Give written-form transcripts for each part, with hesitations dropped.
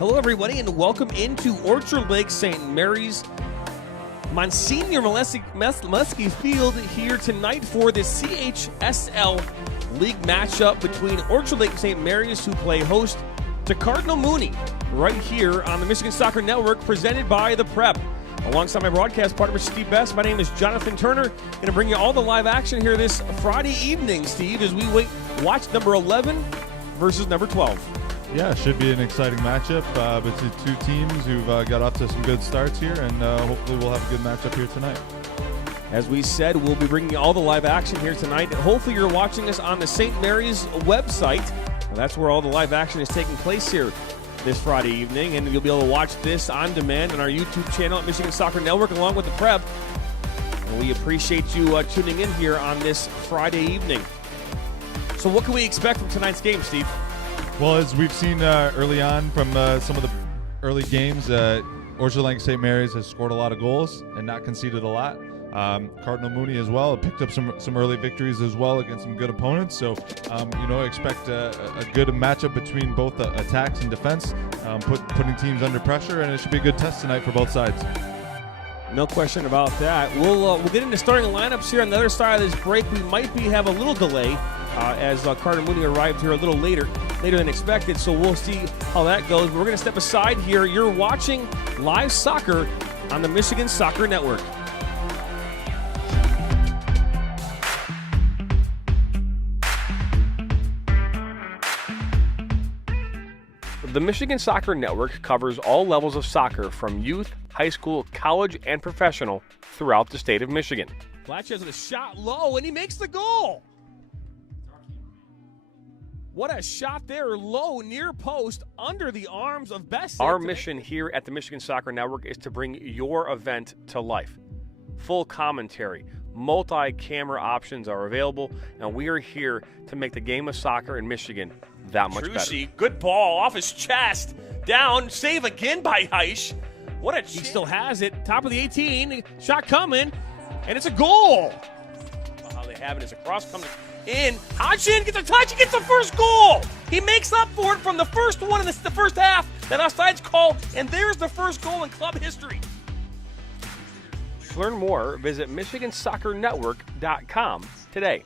Hello, everybody, and welcome into Orchard Lake St. Mary's Monsignor Molesky Field here tonight for the CHSL League matchup between Orchard Lake St. Mary's, who play host to Cardinal Mooney, right here on the Michigan Soccer Network, presented by The Prep. Alongside my broadcast partner, Mr. Steve Best, my name is Jonathan Turner. Going to bring you all the live action here this Friday evening, Steve, as we watch number 11 versus number 12. Yeah, should be an exciting matchup between two teams who've got off to some good starts here, and hopefully we'll have a good matchup here tonight. As we said, we'll be bringing you all the live action here tonight. Hopefully you're watching us on the St. Mary's website. Well, that's where all the live action is taking place here this Friday evening, and you'll be able to watch this on demand on our YouTube channel at Michigan Soccer Network along with The Prep. And we appreciate you tuning in here on this Friday evening. So what can we expect from tonight's game, Steve? Well, as we've seen early on from some of the early games, Orchard Lake St. Mary's has scored a lot of goals and not conceded a lot. Cardinal Mooney as well picked up some early victories as well against some good opponents. So, expect a good matchup between both attacks and defense, putting teams under pressure, and it should be a good test tonight for both sides. No question about that. We'll get into starting lineups here on the other side of this break. We might have a little delay as Cardinal Mooney arrived here a little later than expected, so we'll see how that goes. But we're going to step aside here. You're watching live soccer on the Michigan Soccer Network. The Michigan Soccer Network covers all levels of soccer from youth, high school, college, and professional throughout the state of Michigan. Blatches with a shot low, and he makes the goal. What a shot there, low, near post, under the arms of Best. Our mission here at the Michigan Soccer Network is to bring your event to life. Full commentary, multi-camera options are available, and we are here to make the game of soccer in Michigan that much better. Good ball off his chest, down, save again by Heisch. What a he still has it, top of the 18, shot coming, and it's a goal. How they have it is a cross coming in. Hodgson gets a touch, he gets the first goal. He makes up for it from the first one in the first half, that offsides call, and there's the first goal in club history. To learn more, visit MichiganSoccerNetwork.com today.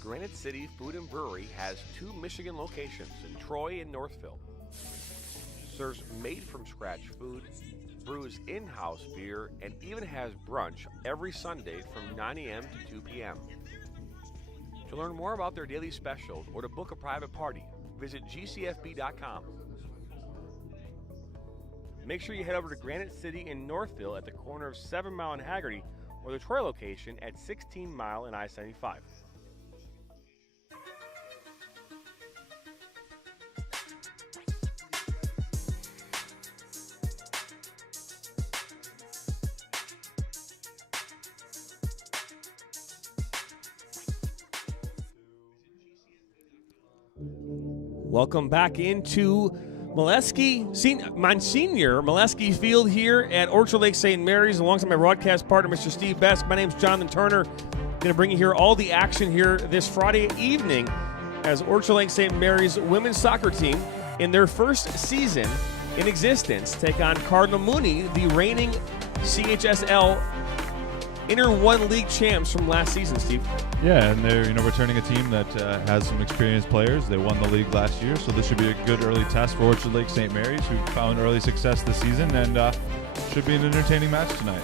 Granite City Food and Brewery has 2 Michigan locations in Troy and Northville. Serves made-from-scratch food, brews in-house beer, and even has brunch every Sunday from 9 a.m. to 2 p.m. To learn more about their daily specials or to book a private party, visit gcfb.com. Make sure you head over to Granite City in Northville at the corner of 7 Mile and Haggerty, or the Troy location at 16 Mile and I-75. Welcome back into Monsignor Molesky Field here at Orchard Lake St. Mary's, alongside my broadcast partner, Mr. Steve Best. My name's Jonathan Turner. Going to bring you here all the action here this Friday evening as Orchard Lake St. Mary's women's soccer team, in their first season in existence, take on Cardinal Mooney, the reigning CHSL Inter 1 League champs from last season, Steve. Yeah, and they're returning a team that has some experienced players. They won the league last year, so this should be a good early test for Orchard Lake St. Mary's, who found early success this season, and should be an entertaining match tonight.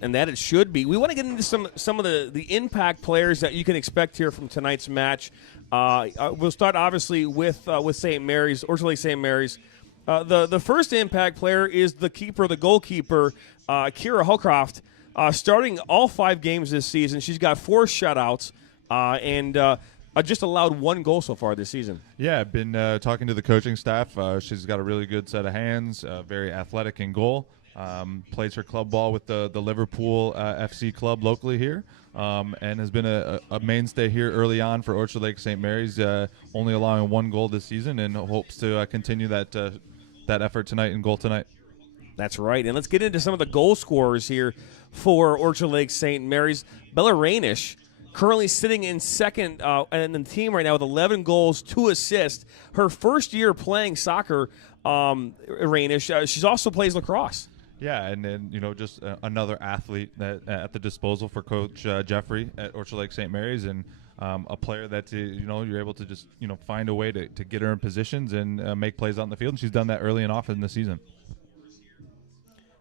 And that it should be. We want to get into some of the impact players that you can expect here from tonight's match. We'll start obviously with St. Mary's, Orchard Lake St. Mary's. The first impact player is the goalkeeper, Kira Holcroft, starting all 5 games this season. She's got 4 shutouts and just allowed 1 goal so far this season. Yeah, I've been talking to the coaching staff. She's got a really good set of hands, very athletic in goal. Plays her club ball with the Liverpool FC club locally here, and has been a mainstay here early on for Orchard Lake St. Mary's, only allowing 1 goal this season, and hopes to continue that effort tonight and goal tonight. That's right. And let's get into some of the goal scorers here for Orchard Lake St. Mary's. Bella Rainish currently sitting in second in the team right now with 11 goals, 2 assists. Her first year playing soccer, Rainish, she also plays lacrosse. Yeah, and then, just another athlete that at the disposal for Coach Jeffrey at Orchard Lake St. Mary's, and a player that, you're able to just, find a way to get her in positions and make plays out in the field, and she's done that early and often in the season.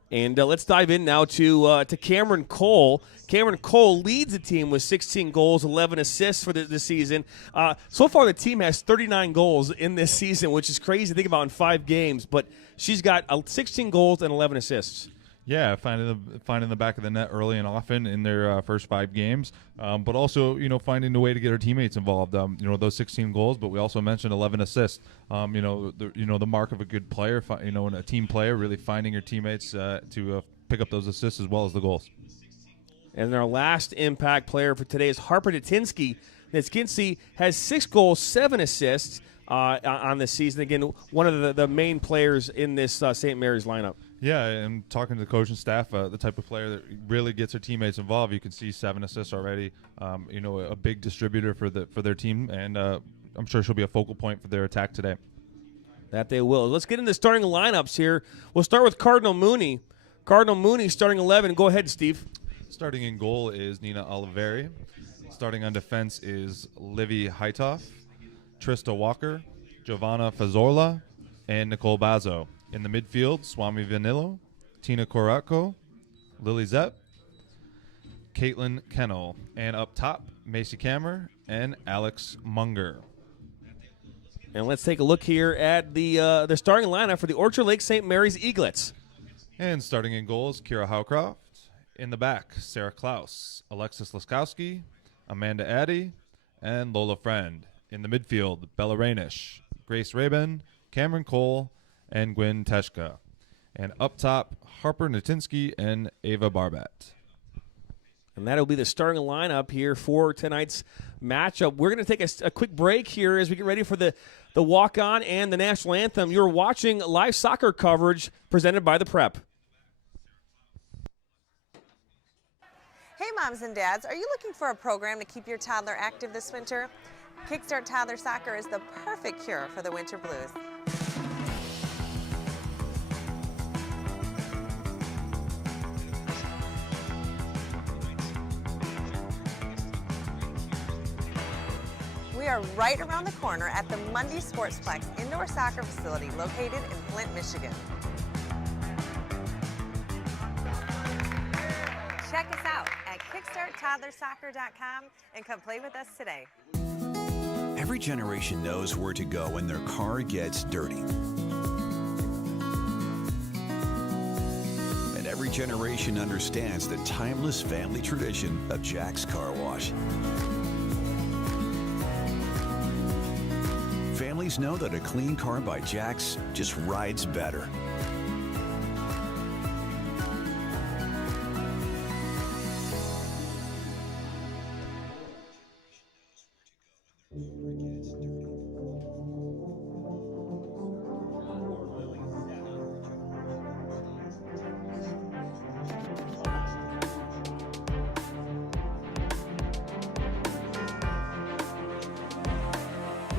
And let's dive in now to Cameron Cole. Cameron Cole leads the team with 16 goals, 11 assists for the season. So far, the team has 39 goals in this season, which is crazy to think about in 5 games. But she's got 16 goals and 11 assists. Yeah, finding the back of the net early and often in their first 5 games, but also finding a way to get her teammates involved. Those 16 goals, but we also mentioned 11 assists. The mark of a good player, and a team player, really finding your teammates to pick up those assists as well as the goals. And our last impact player for today is Harper Natinsky. Natinsky has 6 goals, 7 assists on this season. Again, one of the main players in this St. Mary's lineup. Yeah, and talking to the coach and staff, the type of player that really gets her teammates involved. You can see 7 assists already. A big distributor for their team, and I'm sure she'll be a focal point for their attack today. That they will. Let's get into starting lineups here. We'll start with Cardinal Mooney. Cardinal Mooney starting 11. Go ahead, Steve. Starting in goal is Nina Oliveri. Starting on defense is Livy Heitoff, Trista Walker, Giovanna Fazorla, and Nicole Bazzo. In the midfield, Swami Vanillo, Tina Koratko, Lily Zepp, Caitlin Kennel. And up top, Macy Kammer and Alex Munger. And let's take a look here at the starting lineup for the Orchard Lake St. Mary's Eaglets. And starting in goals, Kira Howcroft. In the back, Sarah Klaus, Alexis Laskowski, Amanda Addy, and Lola Friend. In the midfield, Bella Rainish, Grace Rabin, Cameron Cole, and Gwen Teshka. And up top, Harper Natinsky and Ava Barbat. And that'll be the starting lineup here for tonight's matchup. We're going to take a quick break here as we get ready for the walk-on and the national anthem. You're watching live soccer coverage presented by The Prep. Hey moms and dads, are you looking for a program to keep your toddler active this winter? Kickstart Toddler Soccer is the perfect cure for the winter blues. We are right around the corner at the Mundy Sportsplex indoor soccer facility located in Flint, Michigan. Check us out at kickstarttoddlersoccer.com and come play with us today. Every generation knows where to go when their car gets dirty. And every generation understands the timeless family tradition of Jack's Car Wash. Families know that a clean car by Jack's just rides better.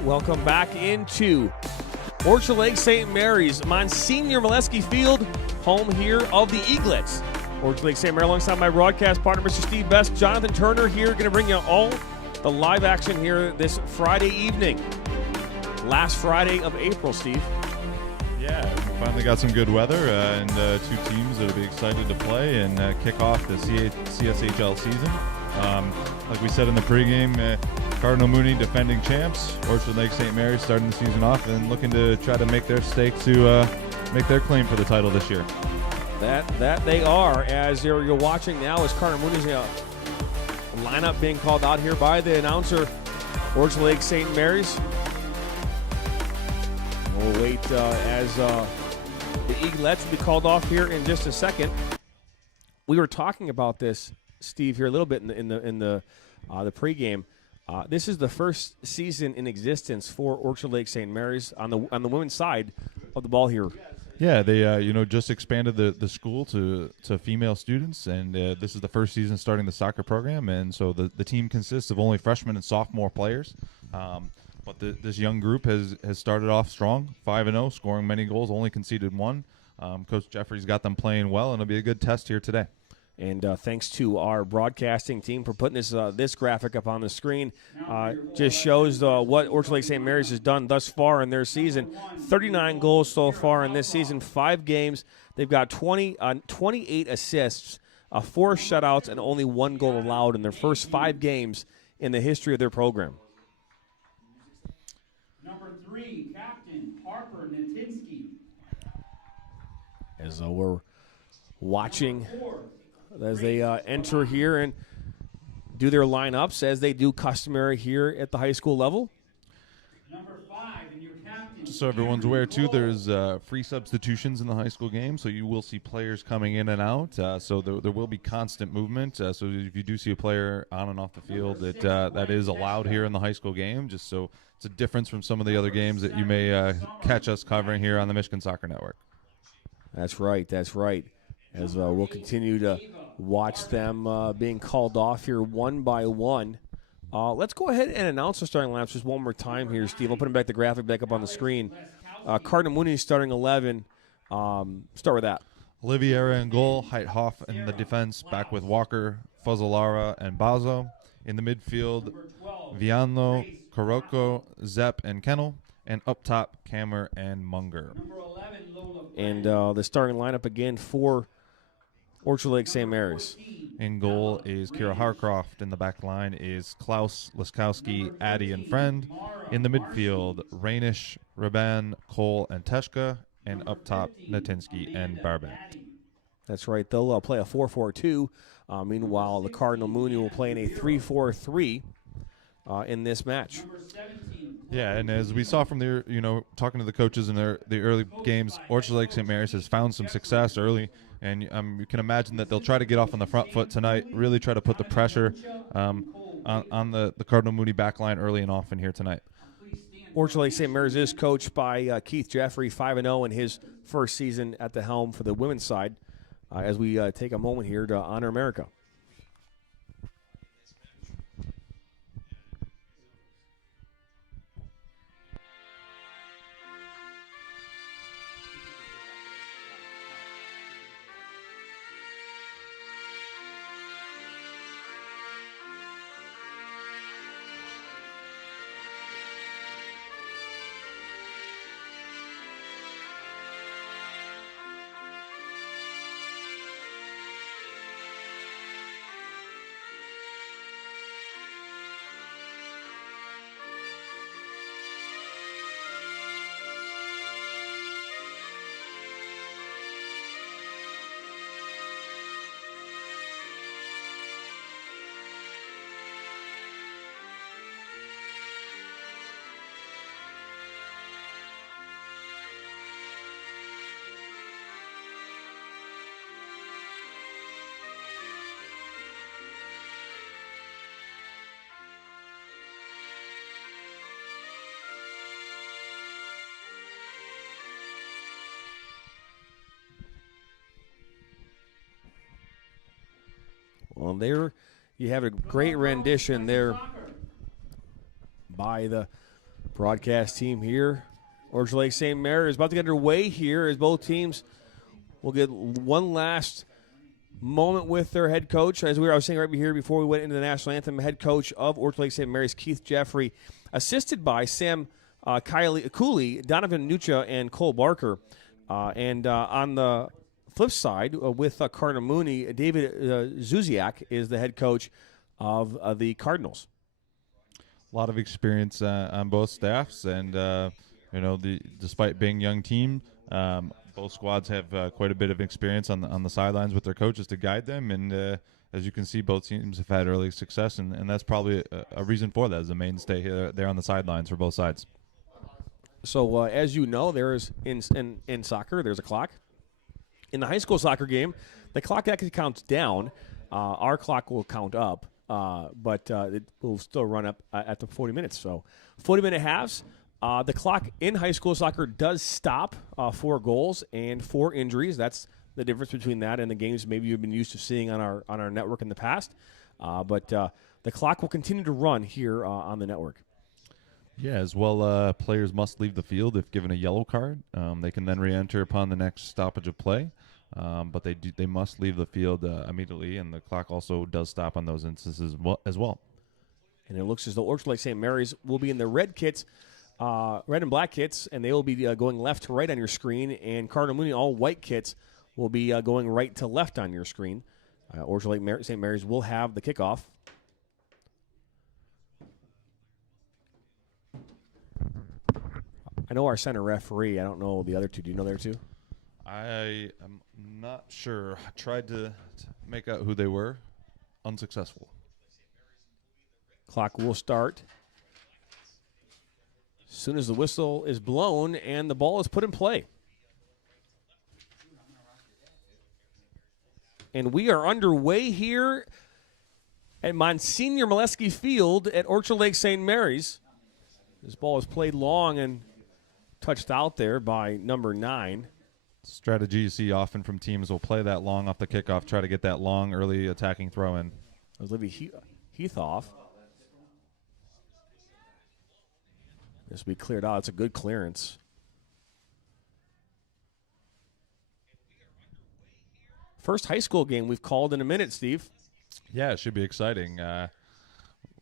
Welcome back into Orchard Lake St. Mary's Monsignor Molesky Field, home here of the Eaglets. Orchard Lake St. Mary alongside my broadcast partner, Mr. Steve Best, Jonathan Turner here, going to bring you all the live action here this Friday evening. Last Friday of April, Steve. Yeah, we finally got some good weather and 2 teams that'll be excited to play and kick off the CSHL season. Like we said in the pregame, Cardinal Mooney defending champs, Orchard Lake St. Mary's starting the season off and looking to try to make their stake to make their claim for the title this year. That they are, as you're watching now as Cardinal Mooney's lineup being called out here by the announcer, Orchard Lake St. Mary's. We'll wait as the Eaglets will be called off here in just a second. We were talking about this, Steve, here a little bit in the pregame. This is the first season in existence for Orchard Lake St. Mary's on the women's side of the ball here. Yeah, they just expanded the school to female students, and this is the first season starting the soccer program, and so the team consists of only freshmen and sophomore players. But this young group has started off strong, 5-0, scoring many goals, only conceded one. Coach Jeffrey's got them playing well, and it'll be a good test here today. And thanks to our broadcasting team for putting this graphic up on the screen. Just shows what Orchard Lake St. Mary's has done thus far in their season. 39 goals so far in this season, 5 games. They've got 28 assists, 4 shutouts, and only 1 goal allowed in their first 5 games in the history of their program. Number 3, Captain Harper Natinsky. As we're watching as they enter here and do their lineups as they do customary here at the high school level. Number 5, and your captain. Just so everyone's aware, too, there's free substitutions in the high school game, so you will see players coming in and out. So there will be constant movement. So if you do see a player on and off the field, that is allowed here in the high school game, just so it's a difference from some of the other games that you may catch us covering here on the Michigan Soccer Network. That's right. As we'll continue to watch them being called off here one by one. Let's go ahead and announce the starting lineups just one more time here, Steve. I'll put the graphic back up on the screen. Cardinal Mooney starting 11. Start with that. Oliviera in goal, Heithoff in the defense, back with Walker, Fuzzalara, and Bazo. In the midfield, Viano, Kuroko, Zepp, and Kennel. And up top, Kammer and Munger. And the starting lineup again for Orchard Lake St. Mary's. In goal is Kira Harcroft. In the back line is Klaus, Liskowski, Addy, and Friend. In the midfield, Rainish, Raban, Cole, and Teshka. And up top, Natinsky and Barbant. That's right. They'll play a 4-4-2. Meanwhile, the Cardinal Mooney will play in a 3-4-3 in this match. Yeah, and as we saw from the talking to the coaches in the early games, Orchard Lake St. Mary's has found some success early, and you can imagine that they'll try to get off on the front foot tonight, really try to put the pressure on the Cardinal Mooney back line early and often here tonight. Orchard Lake St. Mary's is coached by Keith Jeffrey, 5-0 in his first season at the helm for the women's side, as we take a moment here to honor America. Well, there you have a great rendition there by the broadcast team here. Orchard Lake St. Mary is about to get underway here as both teams will get one last moment with their head coach. As I was saying right here before we went into the national anthem, head coach of Orchard Lake St. Mary's, Keith Jeffrey, assisted by Sam Cooley, Donovan Nucha, and Cole Barker. And on the flip side, with Cardinal Mooney, David Zuziak is the head coach of the Cardinals. A lot of experience on both staffs, and despite being a young team, both squads have quite a bit of experience on the sidelines with their coaches to guide them. And as you can see, both teams have had early success, and that's probably a reason for that, as a mainstay here there on the sidelines for both sides. So as you know, there is in soccer, there's a clock. In the high school soccer game, the clock actually counts down. Our clock will count up, but it will still run up at the 40 minutes. So 40-minute halves. The clock in high school soccer does stop for goals and for injuries. That's the difference between that and the games maybe you've been used to seeing on our network in the past. But the clock will continue to run here on the network. Yeah, as well, players must leave the field if given a yellow card. They can then re-enter upon the next stoppage of play, but they must leave the field immediately, and the clock also does stop on those instances as well. And it looks as though Orchard Lake St. Mary's will be in the red kits, red and black kits, and they will be going left to right on your screen, and Cardinal Mooney, all white kits, will be going right to left on your screen. Orchard Lake St. Mary's will have the kickoff. I know our center referee. I don't know the other two. Do you know there two? I am not sure. I tried to make out who they were. Unsuccessful. Clock will start as soon as the whistle is blown and the ball is put in play. And we are underway here at Monsignor Molesky Field at Orchard Lake St. Mary's. This ball is played long and touched out there by number 9. Strategy you see often from teams will play that long off the kickoff, try to get that long early attacking throw in. Olivia Heathoff. This will be cleared out. It's a good clearance. First high school game we've called in a minute, Steve. Yeah, it should be exciting.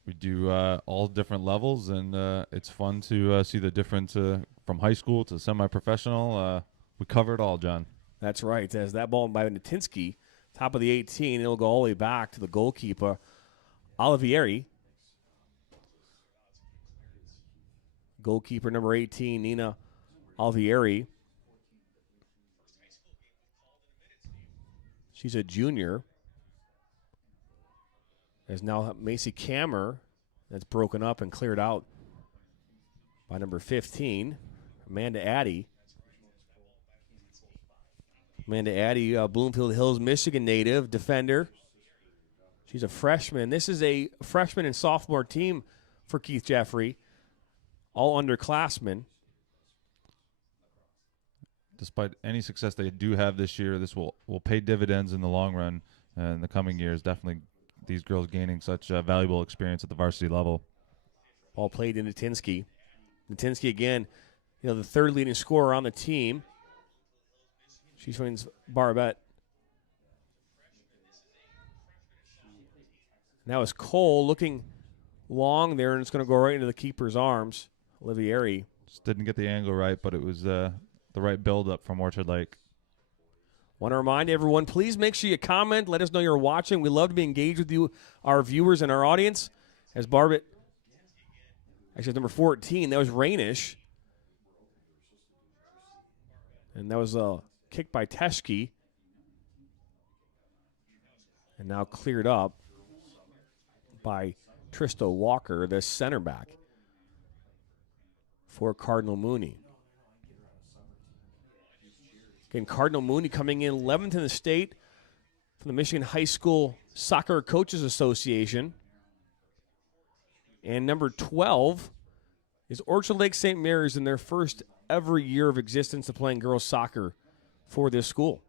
We do all different levels, and it's fun to see the difference from high school to semi-professional. We cover it all, John. That's right. As that ball by Natinsky, top of the 18, it'll go all the way back to the goalkeeper, Olivieri. Goalkeeper number 18, Nina Olivieri. She's a junior. There's now Macy Kammer. That's broken up and cleared out by number 15, Amanda Addy. Amanda Addy, Bloomfield Hills, Michigan native, defender. She's a freshman. This is a freshman and sophomore team for Keith Jeffrey, all underclassmen. Despite any success they do have this year, this will pay dividends in the long run in the coming years. Definitely these girls gaining such valuable experience at the varsity level. Ball played into Natinsky. Natinsky again, the third leading scorer on the team. She joins Barbette. Now is Cole looking long there, and it's going to go right into the keeper's arms. Olivieri. Just didn't get the angle right, but it was the right build-up from Orchard Lake. Want to remind everyone, please make sure you comment. Let us know you're watching. We love to be engaged with you, our viewers and our audience. As Barbette, actually number 14, that was Rainish. And that was a kick by Teschke. And now cleared up by Tristo Walker, the center back for Cardinal Mooney. Again, Cardinal Mooney coming in 11th in the state from the Michigan High School Soccer Coaches Association. And number 12 is Orchard Lake St. Mary's in their first ever year of existence of playing girls soccer for this school.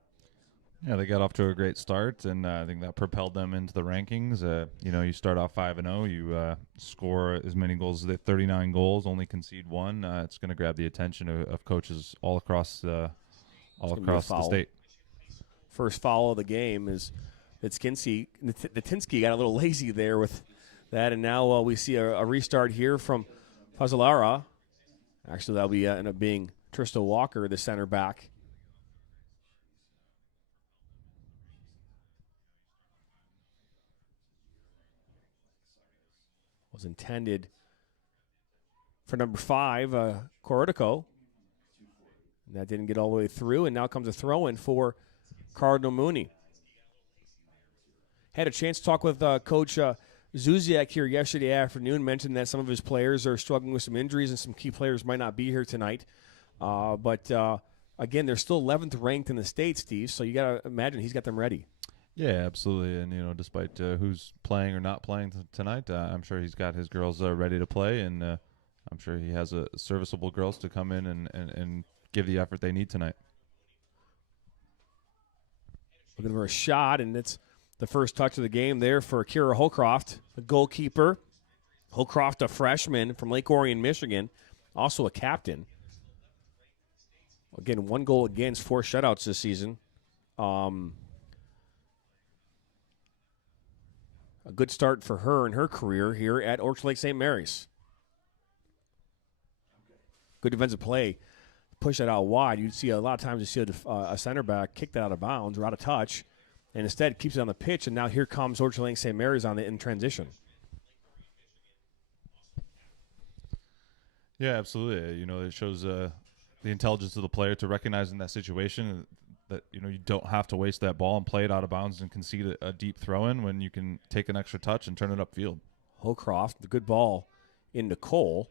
Yeah, they got off to a great start, and I think that propelled them into the rankings. You start off 5-0, you score as many goals as 39 goals, only concede 1. It's going to grab the attention of coaches all across the state. First foul of the game is Natinsky. Natinsky got a little lazy there with that, and now we see a restart here from Fazalara. Actually, that'll be end up being Tristo Walker, the center back. Was intended for number 5, Corotico. That didn't get all the way through, and now comes a throw-in for Cardinal Mooney. Had a chance to talk with Coach Zuziak here yesterday afternoon, mentioned that some of his players are struggling with some injuries and some key players might not be here tonight. But again, they're still 11th ranked in the state, Steve, so you got to imagine he's got them ready. Yeah, absolutely. And, despite who's playing or not playing tonight, I'm sure he's got his girls ready to play. And I'm sure he has a serviceable girls to come in and give the effort they need tonight. Looking for a shot, and it's the first touch of the game there for Kira Holcroft, the goalkeeper. Holcroft, a freshman from Lake Orion, Michigan, also a captain. Again, 1 goal against, 4 shutouts this season. A good start for her in her career here at Orchard Lake St. Mary's. Good defensive play. Push that out wide. You'd see a lot of times you see a center back kick that out of bounds or out of touch, and instead keeps it on the pitch, and now here comes Orchard Lake St. Mary's in transition. Yeah, absolutely. It shows the intelligence of the player to recognize in that situation that, you don't have to waste that ball and play it out of bounds and concede a deep throw-in when you can take an extra touch and turn it upfield. Holcroft, the good ball into Cole.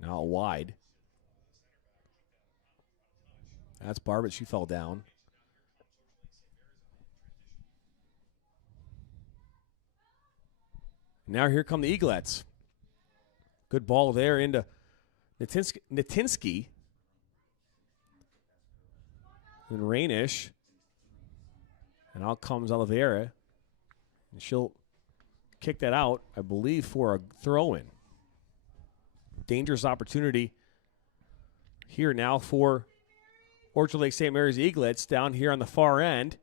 Now wide. That's Barb, she fell down. Now here come the Eaglets. Good ball there into Natinsky. And Rainish. And out comes Oliveira. And she'll kick that out, I believe, for a throw-in. Dangerous opportunity here now for Orchard Lake St. Mary's Eaglets down here on the far end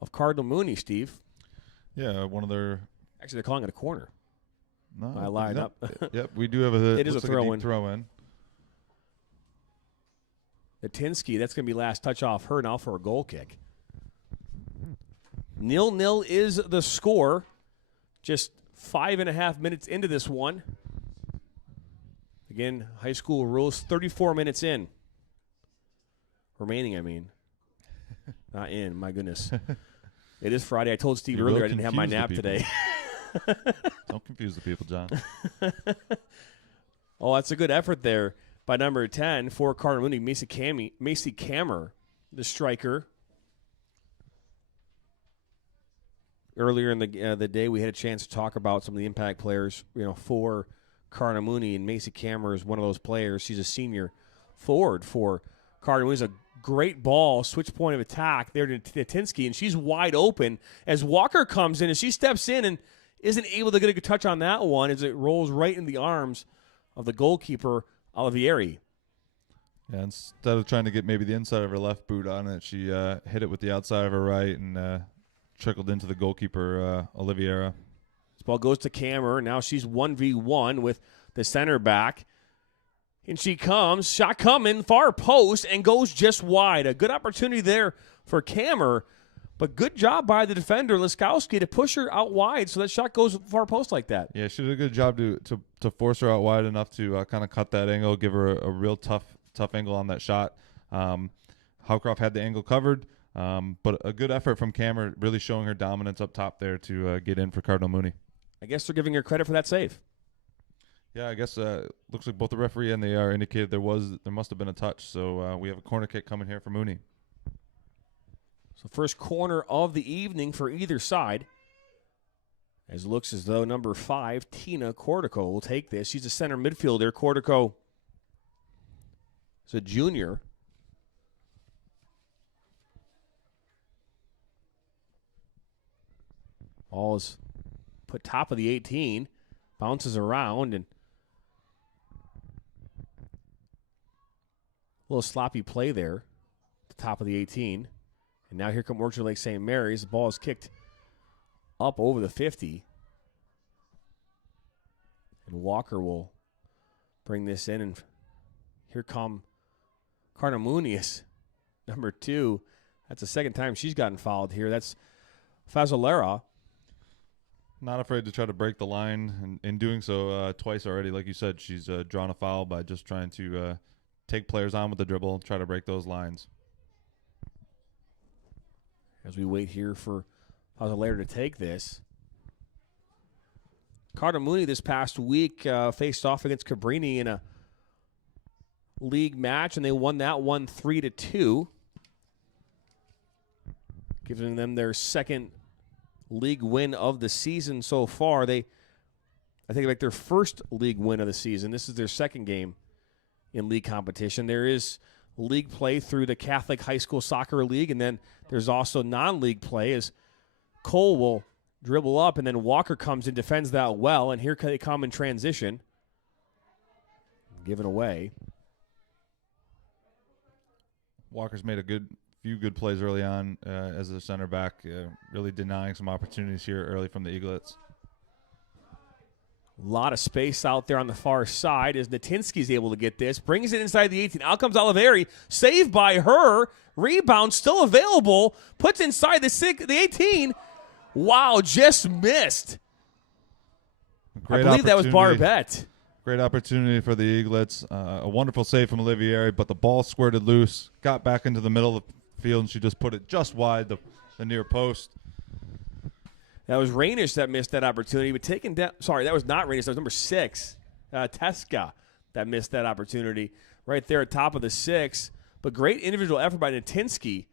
of Cardinal Mooney, Steve. Yeah, one of their... Actually, they're calling it a corner. No, I lied up. Yep, we do have a... It is a throw-in. Throw-in. Natinsky, that's going to be last touch off her now for a goal kick. 0-0 is the score. Just 5.5 minutes into this one. Again, high school rules, 34 minutes in. Remaining, I mean. Not in, my goodness. It is Friday. I told Steve earlier I didn't have my nap today. Don't confuse the people, John. Oh, that's a good effort there by number 10 for Cardinal Mooney, Macy Kammer, the striker. Earlier in the day, we had a chance to talk about some of the impact players, for Cardinal Mooney, and Macy Kammer is one of those players. She's a senior forward for Cardinal Mooney. It's a great ball, switch point of attack there to Natinsky, and she's wide open as Walker comes in, and she steps in and isn't able to get a good touch on that one as it rolls right in the arms of the goalkeeper, Olivieri. Yeah, instead of trying to get maybe the inside of her left boot on it, she hit it with the outside of her right and trickled into the goalkeeper, Oliviera. This ball goes to Kammer. Now she's 1v1 with the center back. And she comes, shot coming, far post, and goes just wide. A good opportunity there for Kammer, but good job by the defender, Liskowski, to push her out wide so that shot goes far post like that. Yeah, she did a good job to force her out wide enough to kind of cut that angle, give her a real tough angle on that shot. Howcroft had the angle covered, but a good effort from Kammer, really showing her dominance up top there to get in for Cardinal Mooney. I guess they're giving her credit for that save. Yeah, I guess looks like both the referee and the AR indicated there must have been a touch. So we have a corner kick coming here for Mooney. So first corner of the evening for either side. As it looks as though number 5, Tina Cortico, will take this. She's a center midfielder. Cortico is a junior. Ball is put top of the 18. Bounces around and a little sloppy play there at the top of the 18. And now here come Orchard Lake St. Mary's. The ball is kicked up over the 50. And Walker will bring this in. And here come Cardinal Mooney, number 2. That's the second time she's gotten fouled here. That's Fazolera. Not afraid to try to break the line, and in doing so twice already. Like you said, she's drawn a foul by just trying to take players on with the dribble, try to break those lines. As we wait here for Fazolera to take this. Cardinal Mooney this past week faced off against Cabrini in a league match, and they won that one 3-2, giving them their second league win of the season so far. They I think, like their first league win of the season. This is their second game in league competition. There is league play through the Catholic High School Soccer League, and then there's also non-league play as Cole will dribble up, and then Walker comes and defends that well, and here they come in transition. Given away. Walker's made a few good plays early on as a center back, really denying some opportunities here early from the Eaglets. A lot of space out there on the far side as Natinsky's able to get this. Brings it inside the 18. Out comes Oliveri. Saved by her. Rebound still available. Puts inside the 18. Wow, just missed. I believe that was Barbette. Great opportunity for the Eaglets. A wonderful save from Olivieri, but the ball squirted loose. Got back into the middle of the field, and she just put it just wide the near post. That was Rainish that missed that opportunity, but taken down. Sorry, that was not Rainish. That was number 6, Teska, that missed that opportunity right there at top of the 6. But great individual effort by Natinsky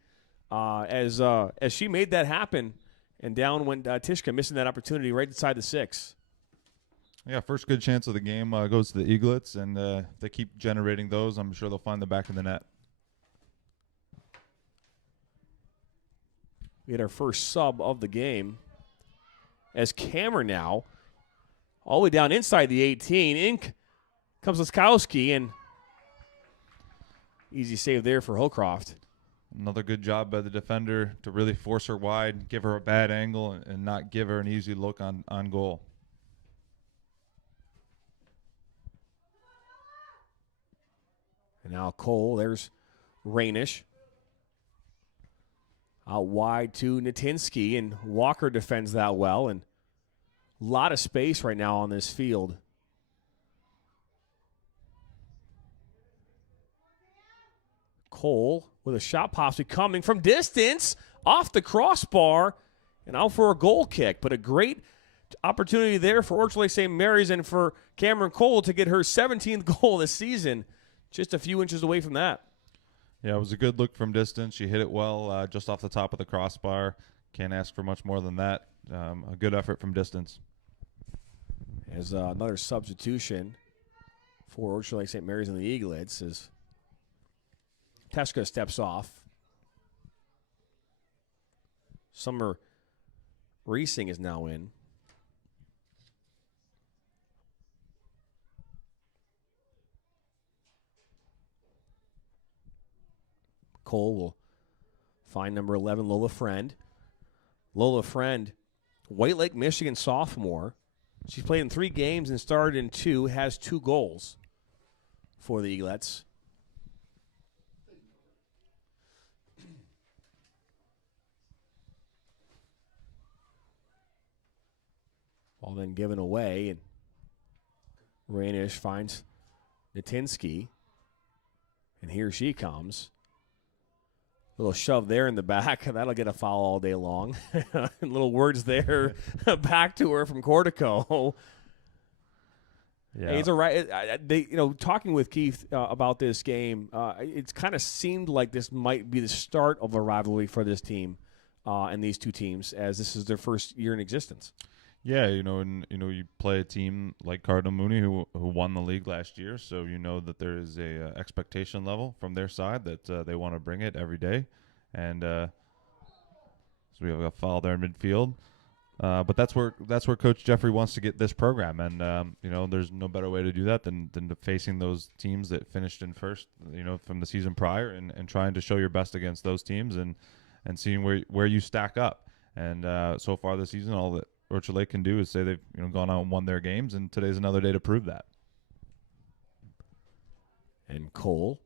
as she made that happen, and down went Tishka, missing that opportunity right inside the 6. Yeah, first good chance of the game goes to the Eaglets, and if they keep generating those, I'm sure they'll find the back of the net. We had our first sub of the game. As Cameron now, all the way down inside the 18. In comes Laskowski, and easy save there for Holcroft. Another good job by the defender to really force her wide, give her a bad angle, and not give her an easy look on goal. And now Cole, there's Rainish. Out wide to Natinsky, and Walker defends that well. And a lot of space right now on this field. Cole with a shot possibly coming from distance, off the crossbar, and out for a goal kick. But a great opportunity there for Orchard Lake St. Mary's and for Cameron Cole to get her 17th goal this season. Just a few inches away from that. Yeah, it was a good look from distance. She hit it well just off the top of the crossbar. Can't ask for much more than that. A good effort from distance. As another substitution for Orchard Lake St. Mary's and the Eaglets as Teska steps off. Summer Reesing is now in. Cole will find number 11, Lola Friend. Lola Friend, White Lake, Michigan sophomore. She's played in 3 games and started in 2, has 2 goals for the Eaglets. Ball then given away, and Rainish finds Natinsky, and here she comes. Little shove there in the back. That'll get a foul all day long. Little words there back to her from Cortico. Yeah, it's all right. Talking with Keith about this game, it's kind of seemed like this might be the start of a rivalry for this team and these two teams, as this is their first year in existence. Yeah, you play a team like Cardinal Mooney who won the league last year, so you know that there is a expectation level from their side that they want to bring it every day, and so we have a foul there in midfield, but that's where Coach Jeffrey wants to get this program, and there's no better way to do that than facing those teams that finished in first, from the season prior, and trying to show your best against those teams and seeing where you stack up, and so far this season all that Orchard Lake can do is say they've gone out and won their games, and today's another day to prove that. And Cole,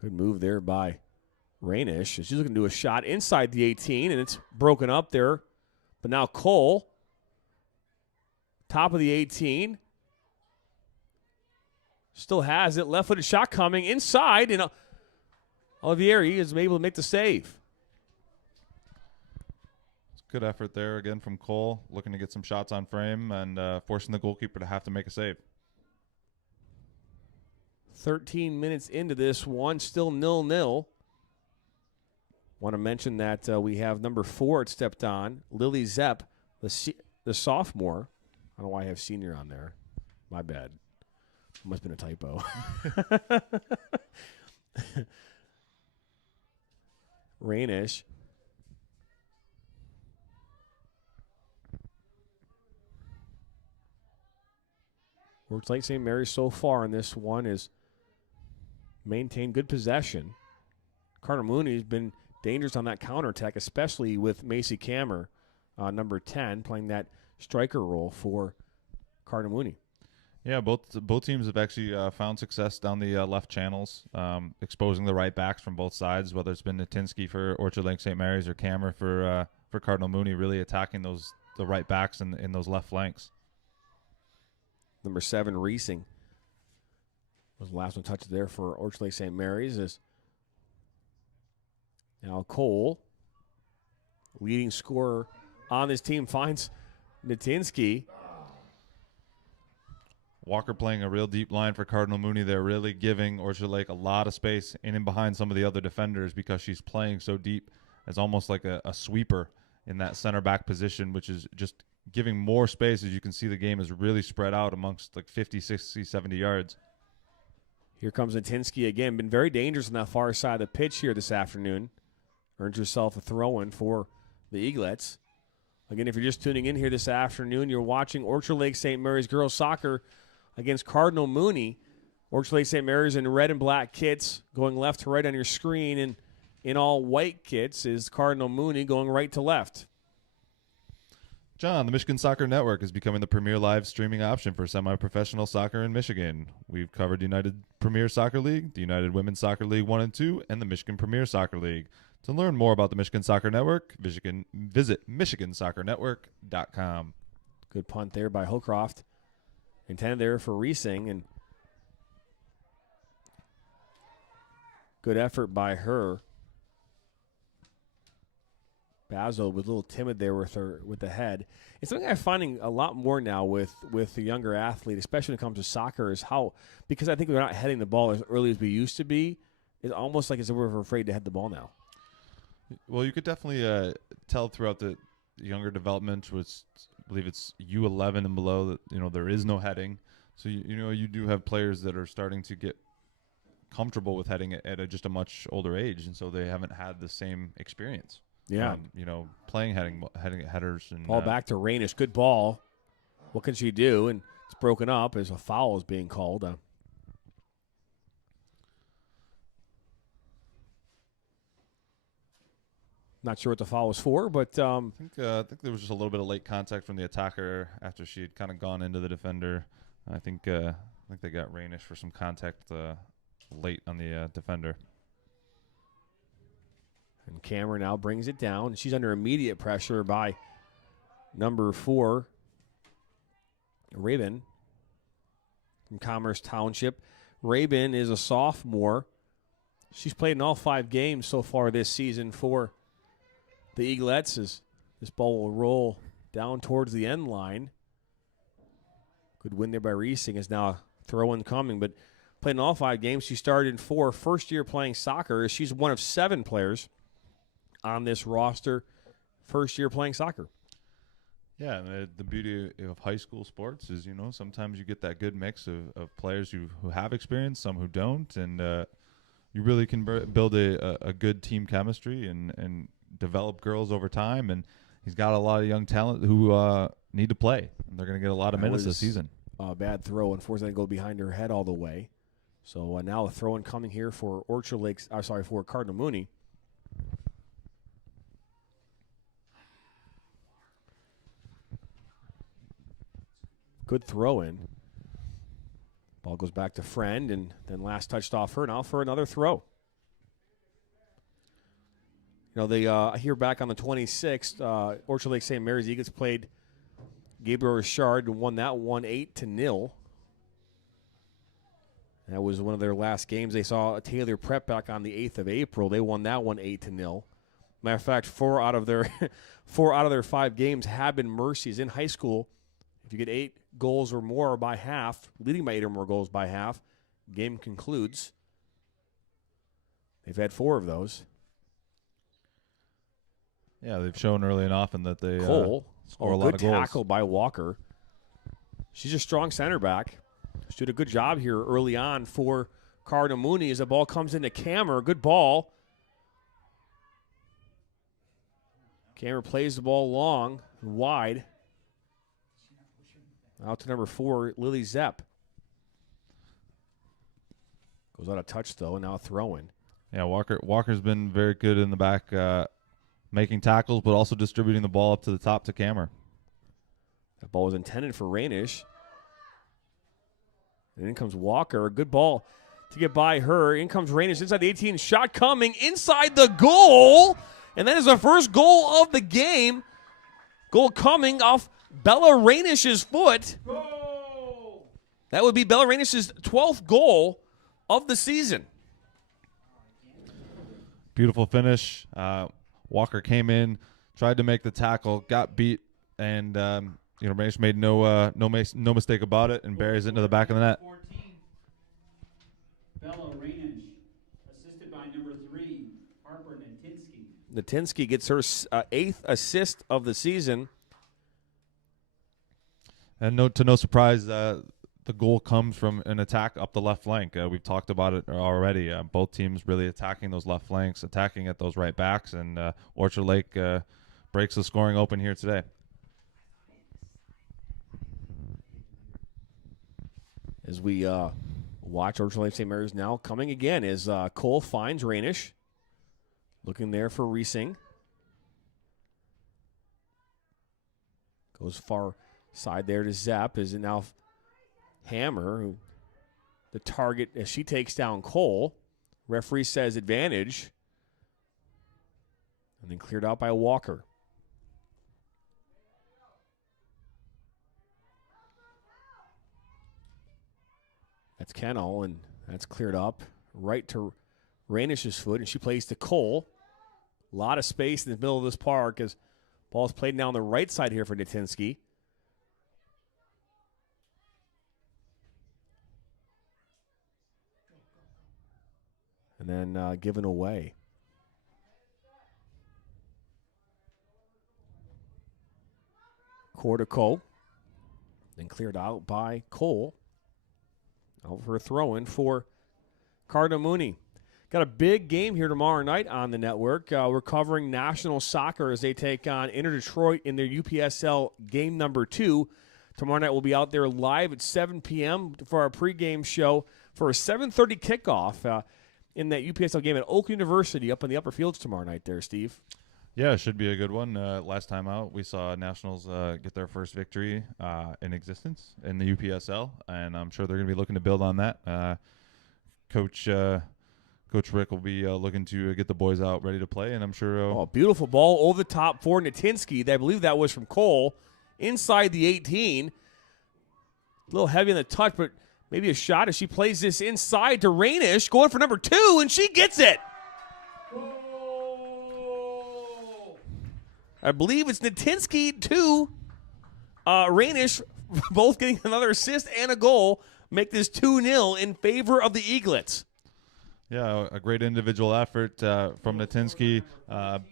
good move there by Rainish. She's looking to do a shot inside the 18, and it's broken up there. But now Cole, top of the 18, still has it. Left-footed shot coming inside, and Olivieri is able to make the save. Good effort there again from Cole, looking to get some shots on frame and forcing the goalkeeper to have to make a save. 13 minutes into this one, still 0-0. Want to mention that we have number 4 stepped on, Lily Zepp, the sophomore. I don't know why I have senior on there. My bad. Must have been a typo. Rainish. Works like St. Mary's so far in this one is maintained good possession. Cardinal Mooney has been dangerous on that counterattack, especially with Macy Kammer, number 10, playing that striker role for Cardinal Mooney. Yeah, both teams have actually found success down the left channels, exposing the right backs from both sides, whether it's been Natinsky for Orchard Lake St. Mary's or Kammer for Cardinal Mooney, really attacking the right backs in those left flanks. Number 7, Reesing, was the last one touched there for Orchard Lake St. Mary's. Is now Cole, leading scorer on this team, finds Natinsky. Walker playing a real deep line for Cardinal Mooney. They're really giving Orchard Lake a lot of space in and behind some of the other defenders because she's playing so deep as almost like a sweeper in that center back position, which is just giving more space. As you can see, the game is really spread out amongst like 50, 60, 70 yards. Here comes Natinsky again. Been very dangerous on that far side of the pitch here this afternoon. Earned herself a throw-in for the Eaglets. Again, if you're just tuning in here this afternoon, you're watching Orchard Lake St. Mary's girls soccer against Cardinal Mooney. Orchard Lake St. Mary's in red and black kits, going left to right on your screen, and in all white kits is Cardinal Mooney going right to left. John, the Michigan Soccer Network is becoming the premier live streaming option for semi-professional soccer in Michigan. We've covered the United Premier Soccer League, the United Women's Soccer League 1 and 2, and the Michigan Premier Soccer League. To learn more about the Michigan Soccer Network, visit MichiganSoccerNetwork.com. Good punt there by Hocroft. Intended there for Reesing, and good effort by her. Basil was a little timid there with the head. It's something I'm finding a lot more now with the younger athlete, especially when it comes to soccer, is how, because I think we're not heading the ball as early as we used to be, it's almost like as if we're afraid to head the ball now. Well, you could definitely tell throughout the younger development, which I believe it's U11 and below, that there is no heading. So you do have players that are starting to get comfortable with heading at just a much older age, and so they haven't had the same experience. Yeah, playing heading headers and ball back to Rainish. Good ball. What can she do? And it's broken up as a foul is being called. Not sure what the foul was for, but I think there was just a little bit of late contact from the attacker after she had kind of gone into the defender. I think they got Rainish for some contact late on the defender. And Cameron now brings it down. She's under immediate pressure by number 4, Rabin from Commerce Township. Rabin is a sophomore. She's played in all 5 games so far this season for the Eaglets, as this ball will roll down towards the end line. Good win there by Reesing, is now a throw-in coming, but played in all 5 games. She started in 4. First year playing soccer. She's one of 7 players on this roster, first year playing soccer. Yeah, and the beauty of high school sports is, sometimes you get that good mix of players who have experience, some who don't, and you really can build a good team chemistry and develop girls over time. And he's got a lot of young talent who need to play, and they're going to get a lot of minutes this season. Bad throw. Unfortunately, go behind her head all the way. So now a throw-in coming here for for Cardinal Mooney. Good throw-in. Ball goes back to Friend, and then last touched off her. Now for another throw. They here back on the 26th, Orchard Lake St. Mary's Eagles played Gabriel Richard and won that one 8-0. That was one of their last games. They saw Taylor Prep back on the 8th of April. They won that one 8-0. Matter of fact, 4 out of their 5 games have been mercies in high school. If you get 8 goals or more by half, leading by 8 or more goals by half, game concludes. They've had 4 of those. Yeah, they've shown early and often that they Cole score a lot of goals. Good tackle by Walker. She's a strong center back. She did a good job here early on for Cardinal Mooney as the ball comes into Cameron. Good ball. Cameron plays the ball long and wide. Out to number 4, Lily Zepp. Goes out of touch, though, and now throwing. Yeah, Walker's been very good in the back, making tackles, but also distributing the ball up to the top to Cameron. That ball was intended for Rainish. And in comes Walker. A good ball to get by her. In comes Rainish inside the 18. Shot coming inside the goal. And that is the first goal of the game. Goal coming off Bella Rainish's foot. Goal! That would be Bella Rainish's 12th goal of the season. Beautiful finish. Walker came in, tried to make the tackle, got beat, and Rainish made no mistake about it and buries it into the back of the net. 14. Bella Rainish, assisted by number 3, Harper Natinsky. Natinsky gets her 8th assist of the season. And to no surprise, the goal comes from an attack up the left flank. We've talked about it already. Both teams really attacking those left flanks, attacking at those right backs, and Orchard Lake breaks the scoring open here today. As we watch Orchard Lake St. Mary's now coming again as Cole finds Rainish. Looking there for Reesing. Goes far side there to Zepp. Is it now Hammer, who the target as she takes down Cole. Referee says advantage. And then cleared out by Walker. That's Cardinal, and that's cleared up. Right to Rainish's foot, and she plays to Cole. A lot of space in the middle of this park as ball's played now on the right side here for Natinsky. And then given away. Cortico. Then cleared out by Cole. Out for a throw-in for Cardinal Mooney. Got a big game here tomorrow night on the network. We're covering national soccer as they take on Inter Detroit in their UPSL game number 2. Tomorrow night we'll be out there live at 7 p.m. for our pregame show for a 7:30 kickoff in that UPSL game at Oak University up in the upper fields tomorrow night there, Steve. Yeah, it should be a good one. Last time out, we saw Nationals get their first victory in existence in the UPSL, and I'm sure they're going to be looking to build on that. Coach Rick will be looking to get the boys out ready to play, and I'm sure. Beautiful ball over the top for Natinsky. I believe that was from Cole inside the 18. A little heavy on the touch, but maybe a shot as she plays this inside to Rainish, going for number 2, and she gets it. I believe it's Natinsky to Rainish, both getting another assist and a goal, make this 2-0 in favor of the Eaglets. Yeah, a great individual effort from Natinsky.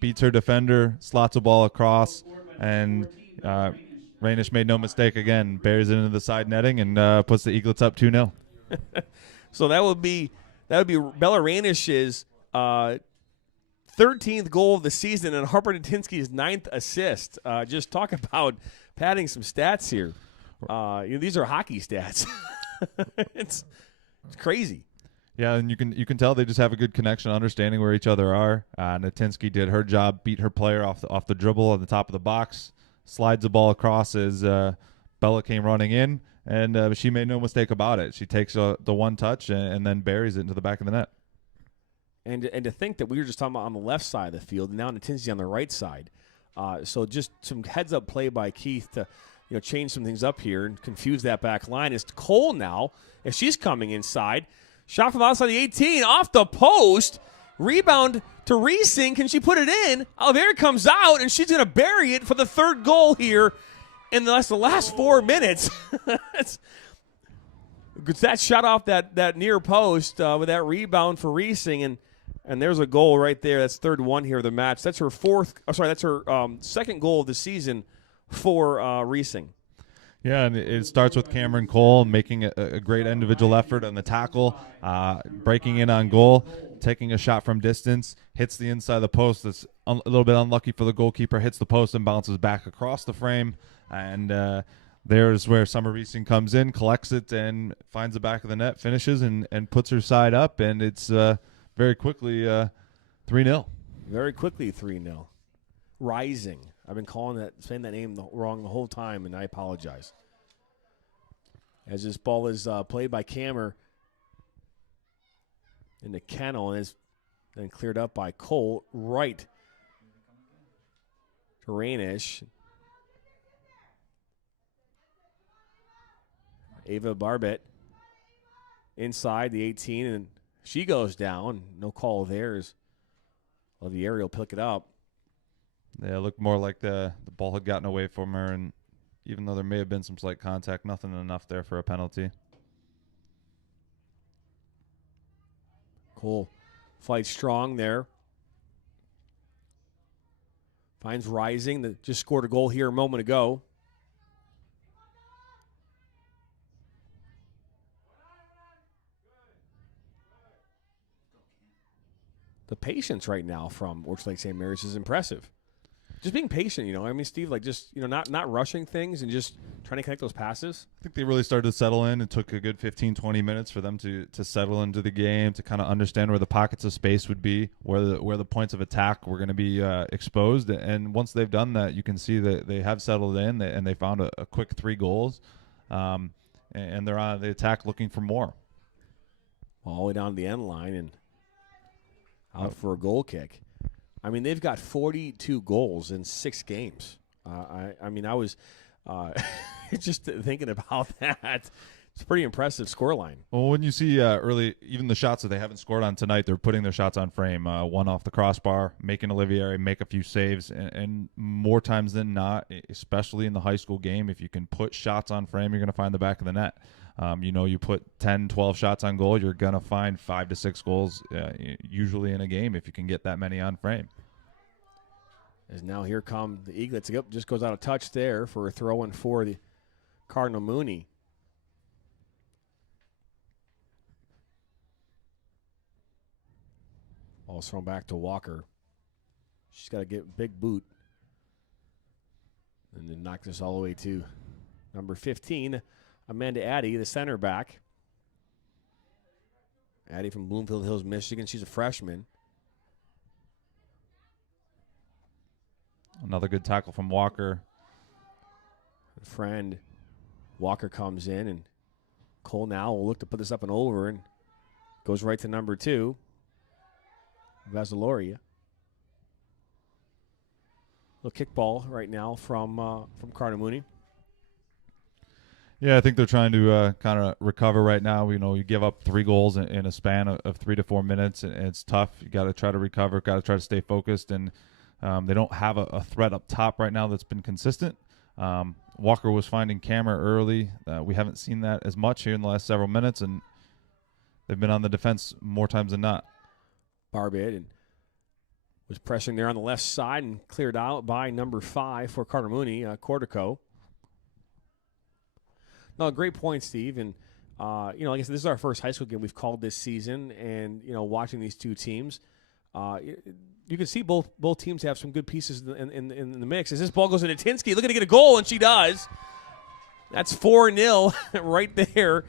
Beats her defender, slots a ball across, and Rainish made no mistake again. Buries it into the side netting and puts the Eaglets up 2-0. So that would be Bella Rainish's 13th goal of the season and Harper Natinsky's 9th assist. Just talk about padding some stats here. These are hockey stats. It's crazy. Yeah, and you can tell they just have a good connection, understanding where each other are. Natinsky did her job, beat her player off the dribble on the top of the box, slides the ball across as Bella came running in, and she made no mistake about it. She takes the one touch and then buries it into the back of the net. And to think that we were just talking about on the left side of the field, and now Natinsky on the right side. So just some heads-up play by Keith to change some things up here and confuse that back line. It's Cole now, if she's coming inside. Shot from outside the 18, off the post. Rebound to Reesing. Can she put it in? Oliveira comes out, and she's going to bury it for the 3rd goal here in the last 4 minutes. That shot off that near post with that rebound for Reesing, and there's a goal right there. That's 3rd one here of the match. That's her 4th. That's her 2nd goal of the season for Reesing. Yeah, and it starts with Cameron Cole making a great individual effort on the tackle, breaking in on goal, taking a shot from distance, hits the inside of the post. That's a little bit unlucky for the goalkeeper, hits the post and bounces back across the frame. And there's where Summer Reesing comes in, collects it, and finds the back of the net, finishes, and puts her side up. And it's very quickly 3-0. Very quickly 3-0. Rising. I've been saying that name wrong the whole time, and I apologize. As this ball is played by Kammer in the kennel and is then cleared up by Cole right to Rainish. Ava Barbet inside the 18, and she goes down. No call there as Olivieri will pick it up. Yeah, it looked more like the ball had gotten away from her, and even though there may have been some slight contact, nothing enough there for a penalty. Cole fights strong there. Finds Rising, that just scored a goal here a moment ago. The patience right now from Orchard Lake St. Mary's is impressive. Just being patient, I mean, Steve, like just, not rushing things and just trying to connect those passes. I think they really started to settle in. It took a good 15, 20 minutes for them to settle into the game, to kind of understand where the pockets of space would be, where the points of attack were going to be exposed. And once they've done that, you can see that they have settled in, and they found a quick 3 goals. And they're on the attack looking for more. All the way down to the end line and out for a goal kick. I mean, they've got 42 goals in 6 games. I mean, I was just thinking about that. It's a pretty impressive scoreline. Well, when you see early, even the shots that they haven't scored on tonight, they're putting their shots on frame. One off the crossbar, making Olivieri make a few saves. And more times than not, especially in the high school game, if you can put shots on frame, you're going to find the back of the net. You put 10, 12 shots on goal, you're going to find 5 to 6 goals usually in a game if you can get that many on frame. As now here come the Eaglets. Yep, just goes out of touch there for a throw-in for the Cardinal Mooney. Ball's thrown back to Walker. She's got to get a big boot. And then knock this all the way to number 15, Amanda Addy, the center back. Addy from Bloomfield Hills, Michigan. She's a freshman. Another good tackle from Walker. Friend Walker comes in, and Cole now will look to put this up and over, and goes right to number 2, Vasaloria. Little kickball right now from Cardinal Mooney. Yeah, I think they're trying to kind of recover right now. You give up 3 goals in a span of 3 to 4 minutes, and it's tough. You got to try to recover, got to try to stay focused, and they don't have a threat up top right now that's been consistent. Walker was finding Kammer early. We haven't seen that as much here in the last several minutes, and they've been on the defense more times than not. Barbet and was pressing there on the left side and cleared out by number 5 for Cardinal Mooney, Cortico. No, great point, Steve. And, like I said, this is our first high school game we've called this season. And, watching these two teams, you can see both teams have some good pieces in the mix. As this ball goes into Tinsky, looking to get a goal, and she does. That's 4-0 right there.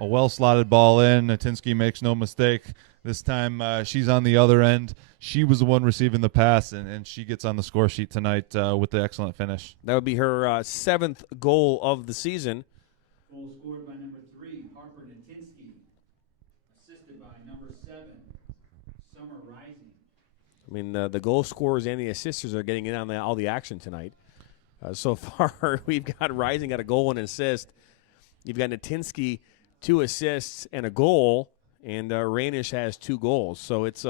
A well-slotted ball in. Tinsky makes no mistake. This time she's on the other end. She was the one receiving the pass, and she gets on the score sheet tonight with the excellent finish. That would be her 7th goal of the season. Goal scored by number 3, Harper Natinsky. Assisted by number 7, Summer Rising. I mean, the goal scorers and the assisters are getting in on all the action tonight. So far, we've got Rising got a goal and an assist. You've got Natinsky, 2 assists and a goal, and Rainish has 2 goals. So it's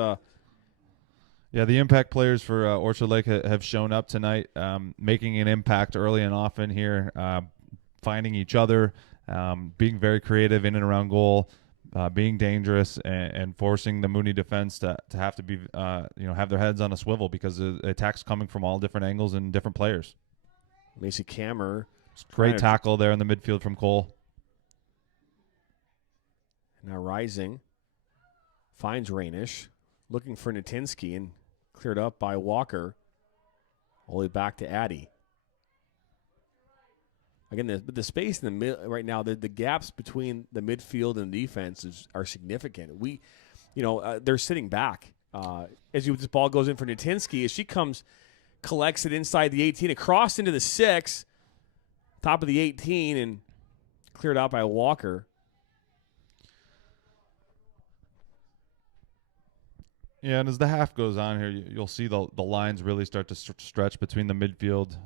yeah, the impact players for Orchard Lake have shown up tonight, making an impact early and often here, finding each other, being very creative in and around goal, being dangerous, and forcing the Mooney defense to have to be, have their heads on a swivel because the attack's coming from all different angles and different players. Macy Kammer. Great tackle there in the midfield from Cole. Now Rising finds Rainish, looking for Natinsky, and cleared up by Walker. All the way back to Addy. Again, the space in the mid right now, the gaps between the midfield and the defense are significant. They're sitting back. As this ball goes in for Natinsky, as she collects it inside the 18, across into the 6, top of the 18, and cleared out by Walker. Yeah, and as the half goes on here, you'll see the lines really start to stretch between the midfield,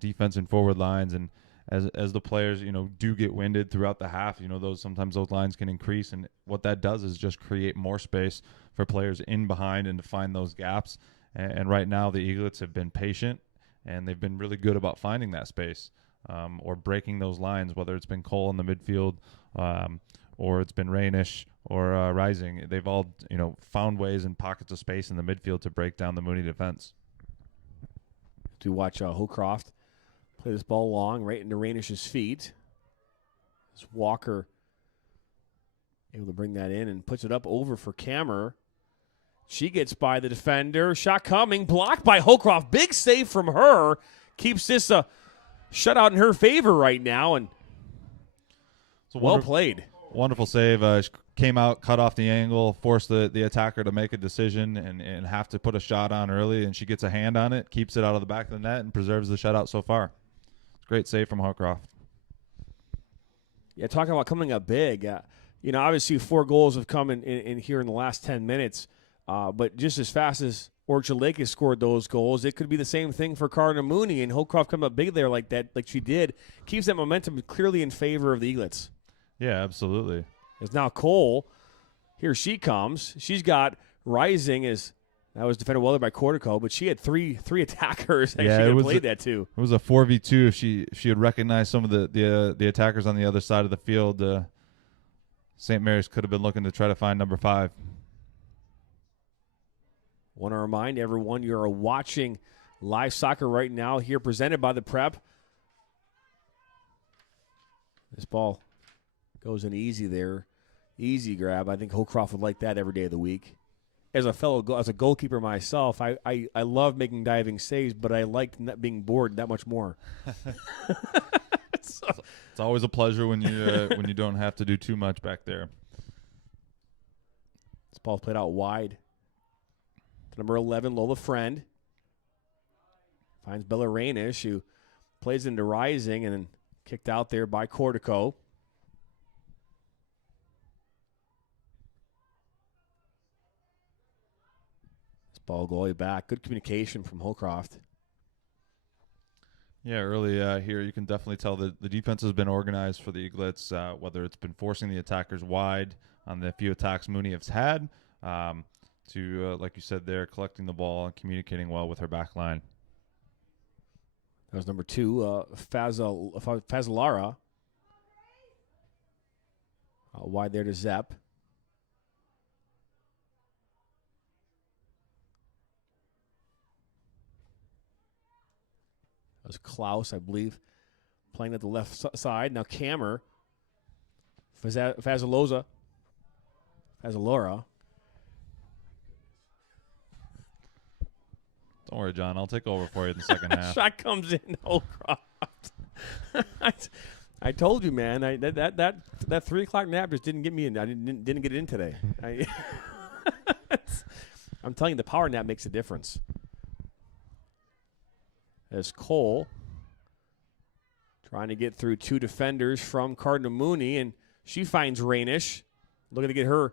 defense, and forward lines, and as the players, do get winded throughout the half, sometimes those lines can increase, and what that does is just create more space for players in behind and to find those gaps. And right now, the Eaglets have been patient, and they've been really good about finding that space or breaking those lines, whether it's been Cole in the midfield or it's been Rainish or Rising. They've all, found ways and pockets of space in the midfield to break down the Mooney defense. To watch Hocroft play this ball long right into Rainish's feet. As Walker able to bring that in and puts it up over for Kammer. She gets by the defender. Shot coming. Blocked by Hocroft. Big save from her. Keeps this a shutout in her favor right now. And well played. Wonderful save. She came out, cut off the angle, forced the attacker to make a decision and have to put a shot on early, and she gets a hand on it, keeps it out of the back of the net, and preserves the shutout so far. Great save from Hocroft. Yeah, talking about coming up big. Obviously 4 goals have come in here in the last 10 minutes, but just as fast as Orchard Lake has scored those goals, it could be the same thing for Cardinal Mooney, and Hocroft coming up big there like she did, keeps that momentum clearly in favor of the Eaglets. Yeah, absolutely. As now Cole, here she comes. She's got Rising that was defended well by Cortico, but she had three attackers that she could have played that too. It was a 4v2 if she had recognized some of the attackers on the other side of the field. St. Mary's could have been looking to try to find number 5. Want to remind everyone you're watching live soccer right now here presented by the Prep. This ball goes in easy there. Easy grab. I think Hocroft would like that every day of the week. As a goalkeeper myself, I love making diving saves, but I like not being bored that much more. It's always a pleasure when you don't have to do too much back there. This ball's played out wide. To number 11, Lola Friend. Finds Bella Rainish, who plays into Rising and then kicked out there by Cortico. Ball go all the way back. Good communication from Hocroft. Yeah, early here you can definitely tell that the defense has been organized for the Eaglets, whether it's been forcing the attackers wide on the few attacks Mooney has had, to, like you said there, collecting the ball and communicating well with her back line. That was number 2, Fazalara. Wide there to Zepp. That was Klaus, I believe, playing at the left side. Now Kammer, Fazalora. Don't worry, John. I'll take over for you in the second half. Shot comes in. I told you, man. That 3 o'clock nap just didn't get me in. I didn't get it in today. I'm telling you, the power nap makes a difference. As Cole trying to get through 2 defenders from Cardinal Mooney, and she finds Rainish, looking to get her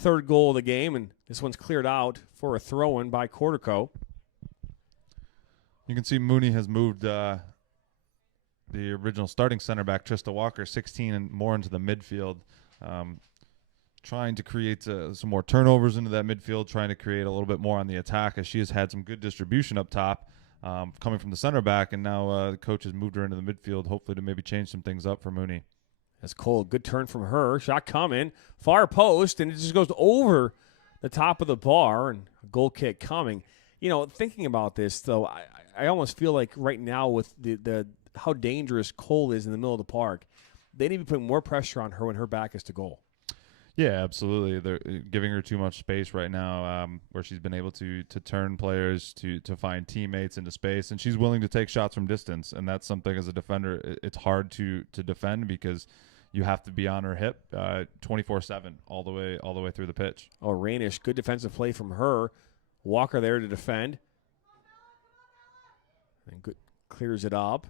3rd goal of the game, and this one's cleared out for a throw-in by Cortico. You can see Mooney has moved the original starting center back, Trista Walker, 16 and more into the midfield, trying to create some more turnovers into that midfield, trying to create a little bit more on the attack, as she has had some good distribution up top. Coming from the center back, and now the coach has moved her into the midfield, hopefully to maybe change some things up for Mooney. That's Cole. Good turn from her. Shot coming. Far post, and it just goes over the top of the bar, and a goal kick coming. Thinking about this, though, I almost feel like right now with the how dangerous Cole is in the middle of the park. They need to be putting more pressure on her when her back is to goal. Yeah, absolutely. They're giving her too much space right now, where she's been able to turn players, to find teammates into space, and she's willing to take shots from distance. And that's something as a defender, it's hard to defend because you have to be on her hip 24/7 all the way through the pitch. Oh, Rainish, good defensive play from her. Walker there to defend. And good, clears it up.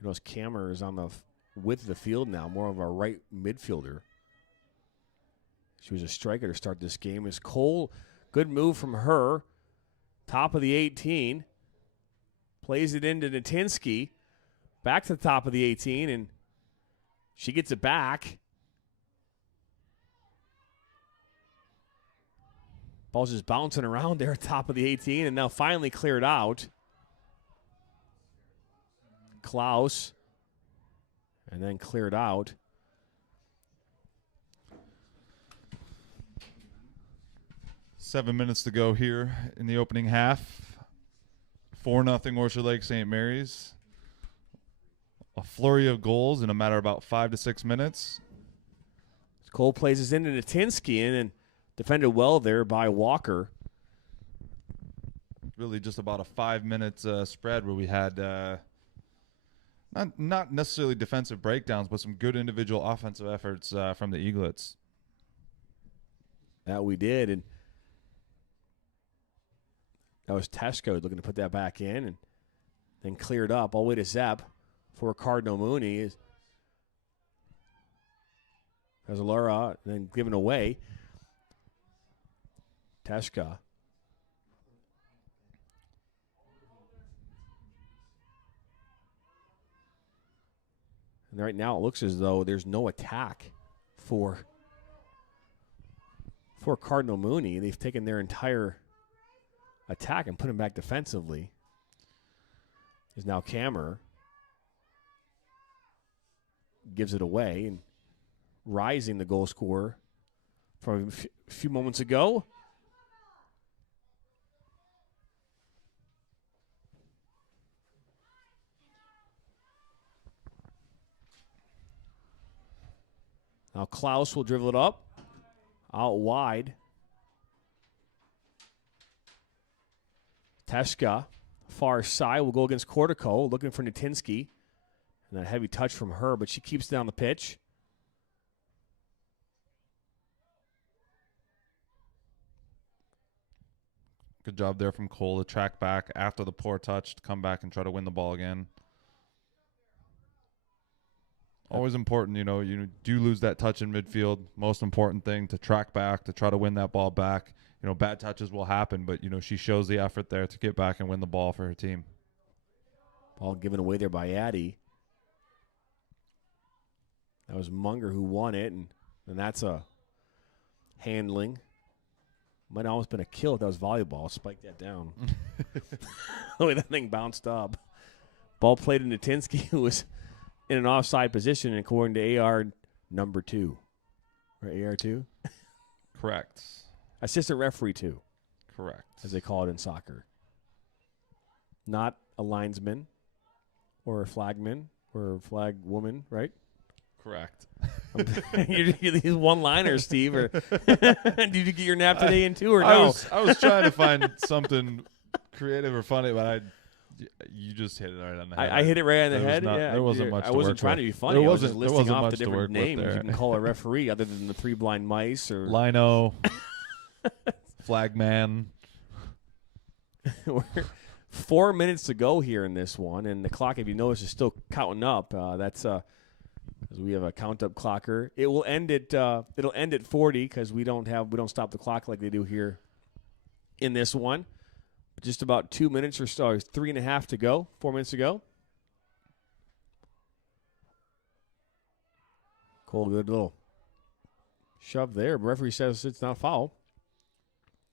You notice Kammer is on the width of the field now, more of a right midfielder. She was a striker to start this game. Is Cole, good move from her. Top of the 18. Plays it into Natinsky. Back to the top of the 18, and she gets it back. Ball's just bouncing around there at top of the 18, and now finally cleared out. Klaus, and then cleared out. Seven minutes to go here in the opening half. 4-0 Orchard Lake St. Mary's. A flurry of goals in a matter of about 5 to 6 minutes. Cole plays us into Natinsky and defended well there by Walker. Really just about a 5-minute spread where we had not necessarily defensive breakdowns, but some good individual offensive efforts from the Eaglets. That we did, and that was Tesco looking to put that back in and then cleared up all the way to Zepp for Cardinal Mooney. As Laura, then given away. Teshka. And right now it looks as though there's no attack for Cardinal Mooney. They've taken their entire attack and put him back defensively. Is now Kammer. Gives it away, and Rising, the goal scorer from a few moments ago. Now Klaus will dribble it up, out wide. Teshka, far side, will go against Cortico, looking for Natinsky. And that heavy touch from her, but she keeps it down the pitch. Good job there from Cole to track back after the poor touch to come back and try to win the ball again. Always important, you do lose that touch in midfield. Most important thing, to track back, to try to win that ball back. Bad touches will happen, but, she shows the effort there to get back and win the ball for her team. Ball given away there by Addy. That was Munger who won it, and that's a handling. Might have almost been a kill if that was volleyball. Spike that down. The way that thing bounced up. Ball played to Natinsky, who was in an offside position, according to AR number 2. Or AR2? Correct. Assistant referee 2. Correct. As they call it in soccer. Not a linesman or a flagman or a flag woman, right? Correct. You're these one-liners, Steve. Or did you get your nap today in too, or no? I was trying to find something creative or funny, but you just hit it right on the head. I hit it right on the head. There wasn't much. I wasn't trying to be funny. I was just listing off the different names you can call a referee, other than the 3 blind mice or Lino, Flagman. We're 4 minutes to go here in this one, and the clock, if you notice, is still counting up. That's as we have a count-up clocker. It will end at it'll end at 40 because we don't stop the clock like they do here in this one. Just about 2 minutes or so, 3.5 to go, 4 minutes to go. Cole, good little shove there. Referee says it's not a foul.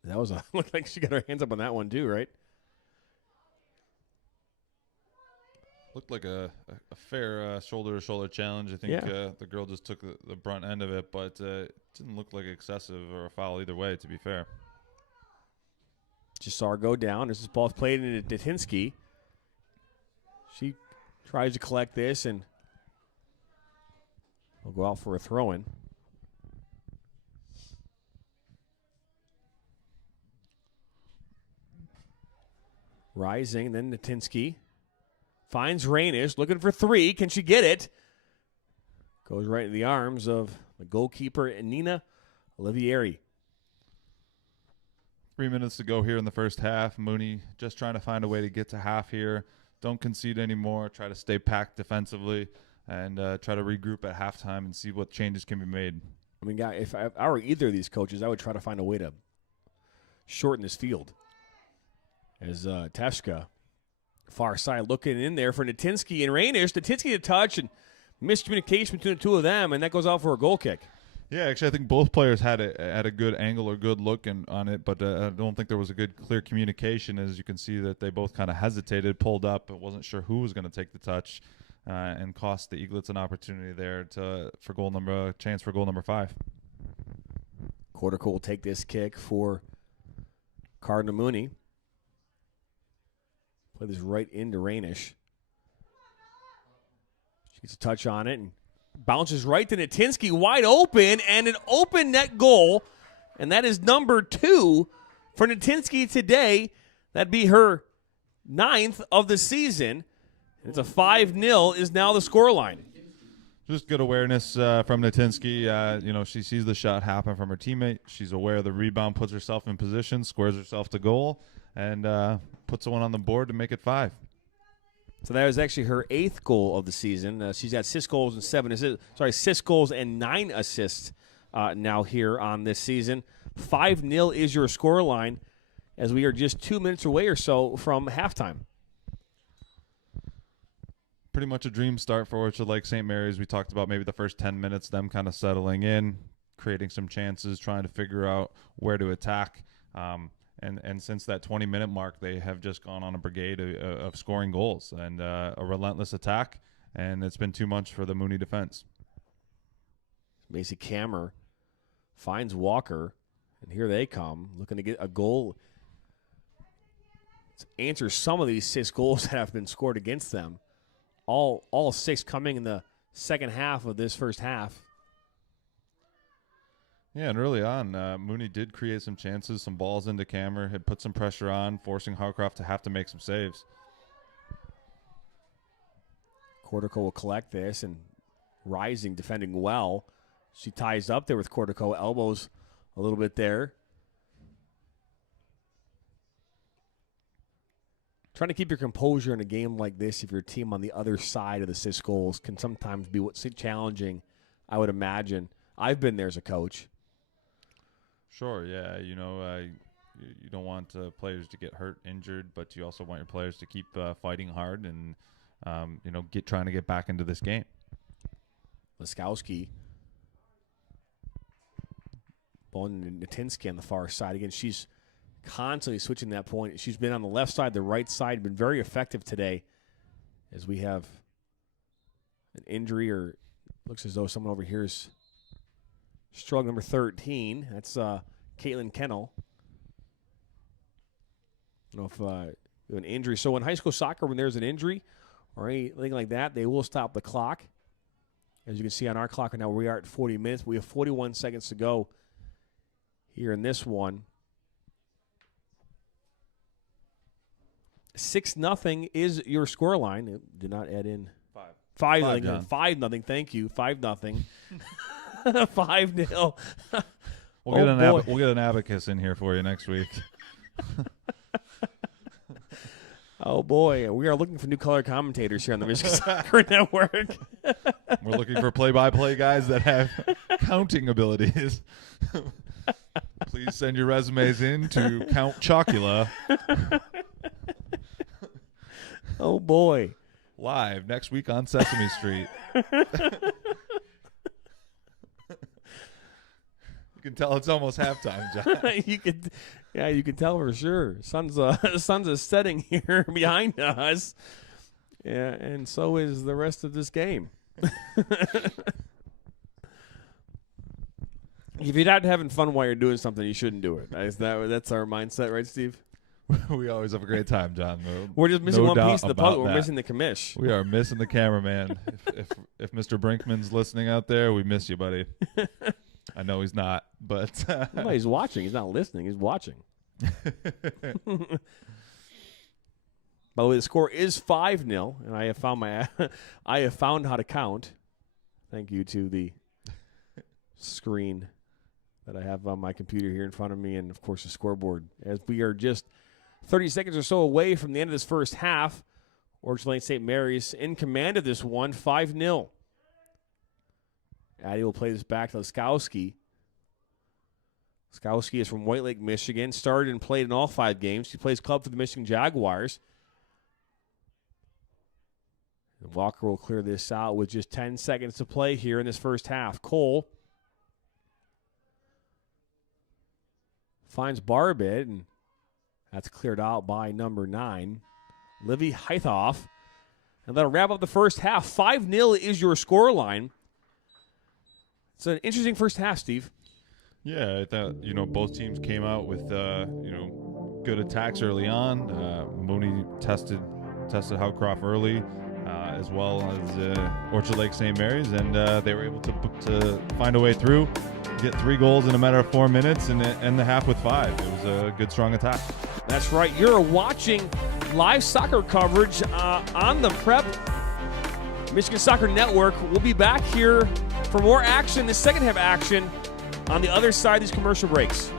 That was looked like she got her hands up on that one too, right? Looked like a fair shoulder-to-shoulder challenge. I think the girl just took the brunt end of it, but it didn't look like excessive or a foul either way, to be fair. Just saw her go down. This is ball played into Datinsky. She tries to collect this, and will go out for a throw-in. Rising, then Natinsky finds Rainish, looking for three. Can she get it? Goes right in the arms of the goalkeeper, Nina Olivieri. 3 minutes to go here in the first half. Mooney just trying to find a way to get to half here. Don't concede anymore. Try to stay packed defensively and try to regroup at halftime and see what changes can be made. I mean, guy, if I were either of these coaches, I would try to find a way to shorten this field. As Teshka, far side, looking in there for Natinsky and Rainish. Natinsky to touch and miscommunication between the two of them, and that goes out for a goal kick. Yeah, actually, I think both players had a good angle or good look on it, but I don't think there was a good, clear communication. As you can see, that they both kind of hesitated, pulled up, but wasn't sure who was going to take the touch, and cost the Eaglets an opportunity there for goal number 5. Cortico will take this kick for Cardinal Mooney. Play this right into Rainish. She gets a touch on it and bounces right to Natinsky, wide open, and an open net goal. And that is number 2 for Natinsky today. That'd be her 9th of the season. It's a 5-0 is now the scoreline. Just good awareness from Natinsky. She sees the shot happen from her teammate. She's aware of the rebound, puts herself in position, squares herself to goal, and puts one on the board to make it 5. So that was actually her 8th goal of the season. She's got 6 goals and 7 assists. 6 goals and 9 assists now here on this season. 5-0 is your scoreline as we are just 2 minutes away or so from halftime. Pretty much a dream start for Orchard Lake St. Mary's. We talked about maybe the first 10 minutes, them kind of settling in, creating some chances, trying to figure out where to attack. And since that 20-minute mark, they have just gone on a brigade of scoring goals and a relentless attack, and it's been too much for the Mooney defense. Macy Kammer finds Walker, and here they come, looking to get a goal to answer some of these 6 goals that have been scored against them. All 6 coming in the second half of this first half. Yeah, and early on, Mooney did create some chances, some balls into Kammer, had put some pressure on, forcing Howcroft to have to make some saves. Cortico will collect this, and Rising defending well. She ties up there with Cortico, elbows a little bit there. Trying to keep your composure in a game like this, if your team on the other side of the 6 goals, can sometimes be what's challenging, I would imagine. I've been there as a coach. Sure, yeah. You don't want players to get hurt, injured, but you also want your players to keep fighting hard and, trying to get back into this game. Laskowski. Bowling Natinsky on the far side. Again, she's constantly switching that point. She's been on the left side, the right side, been very effective today as we have an injury, or looks as though someone over here is struggling. Number 13. That's Caitlin Kennel. I don't know if an injury. So in high school soccer, when there's an injury or anything like that, they will stop the clock. As you can see on our clock right now, we are at 40 minutes. We have 41 seconds to go here in this one. 6-0 is your scoreline. Did not add in 5. 5-0. 5-0. Thank you. 5-0. 5-0. We'll get an abacus in here for you next week. Oh boy, we are looking for new color commentators here on the Michigan Soccer Network. We're looking for play-by-play guys that have counting abilities. Please send your resumes in to Count Chocula. Oh boy. Live next week on Sesame Street. You can tell it's almost halftime, John. You can tell for sure. Sun's is setting here behind us. Yeah, and so is the rest of this game. If you're not having fun while you're doing something, you shouldn't do it. That's our mindset, right, Steve? We always have a great time, John. We're just missing No one doubt piece of the about puzzle. We're that. missing the commish. We are missing the cameraman. if Mr. Brinkman's listening out there, we miss you, buddy. I know he's not, but No, he's watching. He's not listening. He's watching. By the way, the score is 5-0, and I have found how to count. Thank you to the screen that I have on my computer here in front of me, and of course the scoreboard. As we are just 30 seconds or so away from the end of this first half, Orchard Lane St. Mary's in command of this one, 5-0. Addie will play this back to Laskowski. Laskowski is from White Lake, Michigan. Started and played in all 5 games. He plays club for the Michigan Jaguars. And Walker will clear this out with just 10 seconds to play here in this first half. Cole finds Barbit, and that's cleared out by number 9, Livy Heithoff. And that'll wrap up the first half. 5-0 is your scoreline. It's an interesting first half, Steve. yeah, I thought both teams came out with good attacks early on. Mooney tested Howcroft early, as well as Orchard Lake St. Mary's, and they were able to find a way through, get 3 goals in a matter of 4 minutes, and end the half with 5. It was a good, strong attack. That's right. You're watching live soccer coverage on the Prep Michigan Soccer Network. We'll be back here for more action, the second half action, on the other side of these commercial breaks.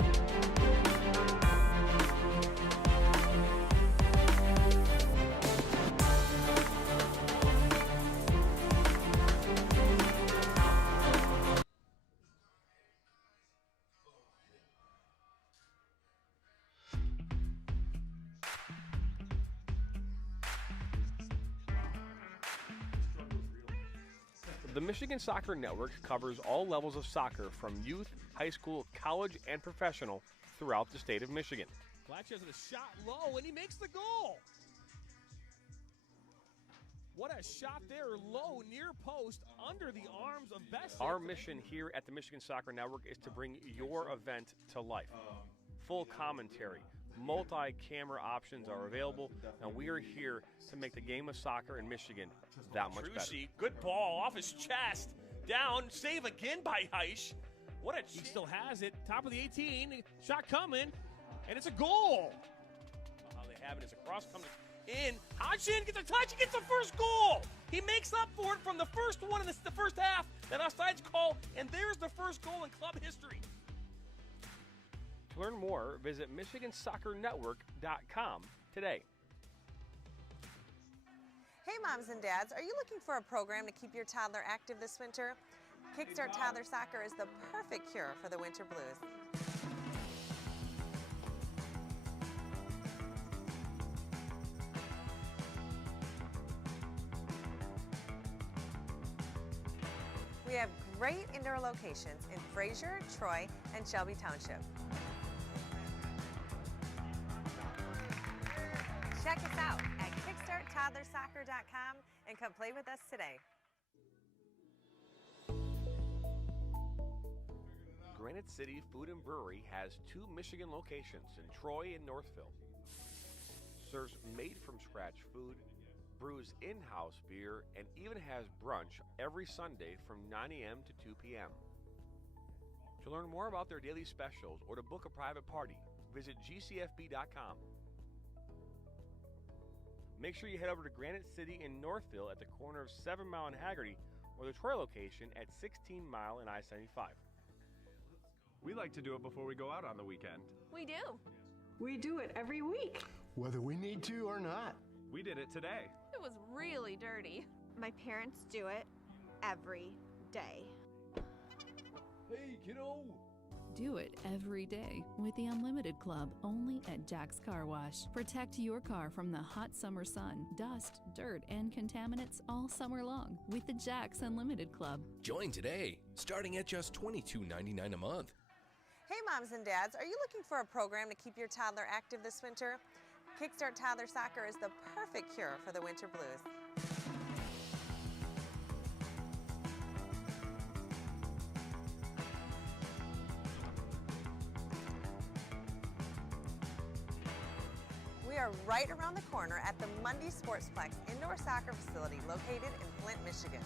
The Michigan Soccer Network covers all levels of soccer from youth, high school, college, and professional throughout the state of Michigan. Glatch has a shot low, and he makes the goal. What a shot there, low, near post, under the arms of Best. Our mission here at the Michigan Soccer Network is to bring your event to life. Full commentary, multi-camera options are available, and we are here to make the game of soccer in Michigan that much better. Good ball off his chest, down, save again by Heisch. He still has it, top of the 18, shot coming, and it's a goal. How they have it is a cross coming in. Hodgson gets a touch, he gets the first goal. He makes up for it from the first one in the first half, that offsides call, and there's the first goal in club history. To learn more, visit MichiganSoccerNetwork.com today. Hey moms and dads, are you looking for a program to keep your toddler active this winter? Kickstart Toddler Soccer is the perfect cure for the winter blues. We have great indoor locations in Fraser, Troy, and Shelby Township. Check us out at kickstarttoddlersoccer.com and come play with us today. Granite City Food and Brewery has 2 Michigan locations in Troy and Northville. Serves made-from-scratch food, brews in-house beer, and even has brunch every Sunday from 9 a.m. to 2 p.m. To learn more about their daily specials or to book a private party, visit gcfb.com. Make sure you head over to Granite City in Northville at the corner of 7 Mile and Haggerty, or the Troy location at 16 Mile and I-75. We like to do it before we go out on the weekend. We do. We do it every week. Whether we need to or not. We did it today. It was really dirty. My parents do it every day. Hey, kiddo! Do it every day with the Unlimited Club, only at Jack's Car Wash. Protect your car from the hot summer sun, dust, dirt, and contaminants all summer long with the Jack's Unlimited Club. Join today, starting at just $22.99 a month. Hey moms and dads, are you looking for a program to keep your toddler active this winter? Kickstart Toddler Soccer is the perfect cure for the winter blues. are right around the corner at the Mooney Sportsplex indoor soccer facility located in Flint, Michigan.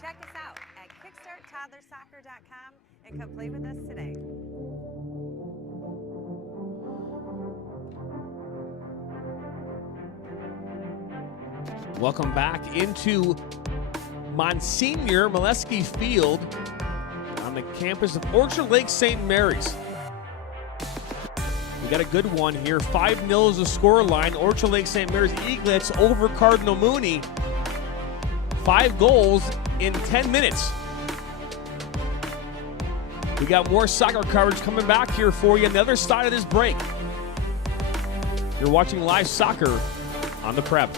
Check us out at kickstarttoddlersoccer.com and come play with us today. Welcome back into Monsignor Molesky Field on the campus of Orchard Lake St. Mary's. We got a good one here. 5-0 is the score line. Orchard Lake St. Mary's Eaglets over Cardinal Mooney. 5 goals in 10 minutes. We got more soccer coverage coming back here for you on the other side of this break. You're watching live soccer on the Prep.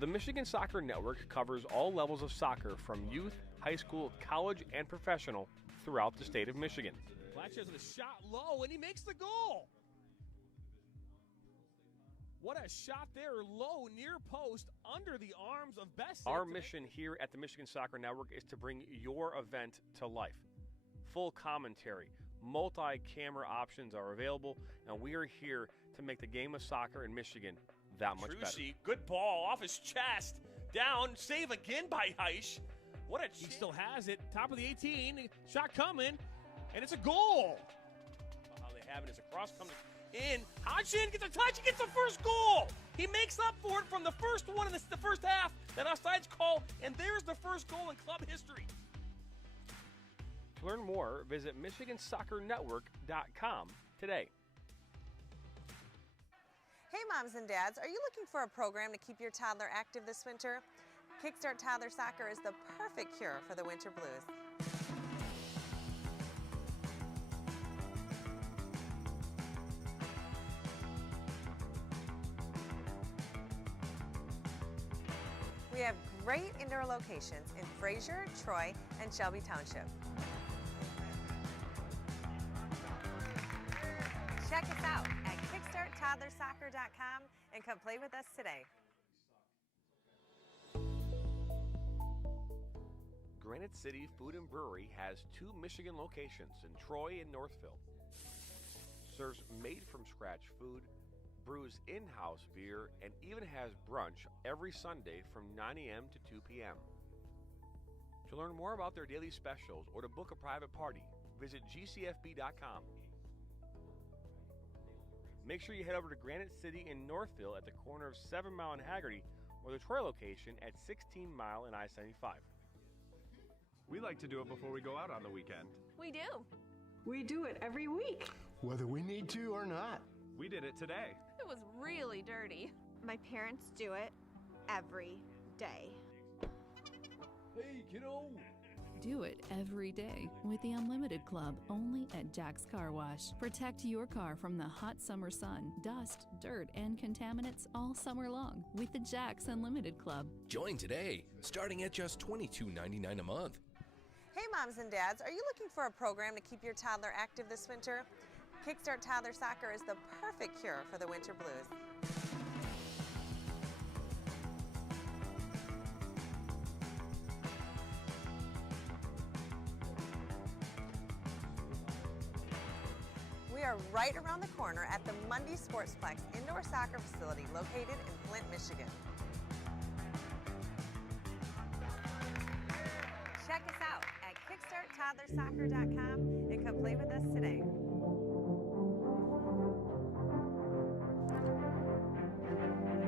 The Michigan Soccer Network covers all levels of soccer from youth, high school, college, and professional throughout the state of Michigan. Blatches with a shot low, and he makes the goal. What a shot there, low, near post, under the arms of Best. Our mission here at the Michigan Soccer Network is to bring your event to life. Full commentary, multi-camera options are available, and we are here to make the game of soccer in Michigan that much better. Good ball off his chest, down, save again by Heisch. What a he still has it, top of the 18, shot coming, and it's a goal. How they have it as a cross comes in. Hodgson gets a touch, he gets the first goal. He makes up for it from the first one in the first half, that offsides call, and there's the first goal in club history. To learn more, visit MichiganSoccerNetwork.com today. Hey moms and dads, are you looking for a program to keep your toddler active this winter? Kickstart Toddler Soccer is the perfect cure for the winter blues. We have great indoor locations in Fraser, Troy, and Shelby Township. Check us out at kickstarttoddlersoccer.com and come play with us today. Granite City Food and Brewery has 2 Michigan locations in Troy and Northville. Serves made-from-scratch food, brews in-house beer, and even has brunch every Sunday from 9 a.m. to 2 p.m. To learn more about their daily specials or to book a private party, visit gcfb.com. Make sure you head over to Granite City in Northville at the corner of 7 Mile and Haggerty, or the Troy location at 16 Mile and I-75. We like to do it before we go out on the weekend. We do. We do it every week. Whether we need to or not. We did it today. It was really dirty. My parents do it every day. Hey, kiddo. Do it every day with the Unlimited Club only at Jack's Car Wash. Protect your car from the hot summer sun, dust, dirt, and contaminants all summer long with the Jack's Unlimited Club. Join today, starting at just $22.99 a month. Hey moms and dads, are you looking for a program to keep your toddler active this winter? Kickstart Toddler Soccer is the perfect cure for the winter blues. We are right around the corner at the Mooney Sportsplex indoor soccer facility located in Flint, Michigan. Check us out at kickstarttoddlersoccer.com and come play with us today.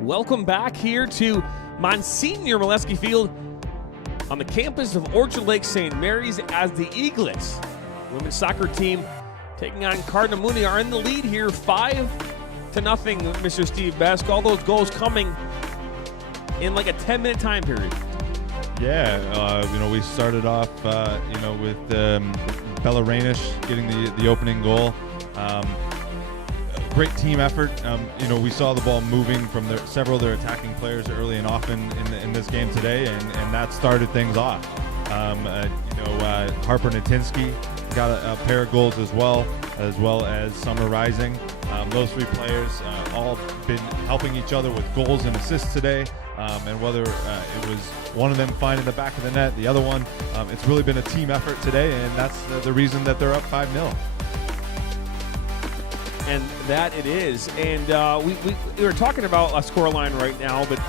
Welcome back here to Monsignor Molesky Field on the campus of Orchard Lake St. Mary's as the Eaglets, women's soccer team taking on Cardinal Mooney, are in the lead here 5-0, Mr. Steve Besk. All those goals coming in like a 10-minute time period. Yeah, we started off, with Bella Rainish getting the opening goal. Great team effort. We saw the ball moving from several of their attacking players early and often in this game today, and that started things off. Harper Natinsky got a pair of goals as well as Summer Rising. Those three players all been helping each other with goals and assists today. And whether it was one of them finding the back of the net, the other one, it's really been a team effort today, and that's the reason that they're up 5-0. And that it is. And we were talking about a scoreline right now, but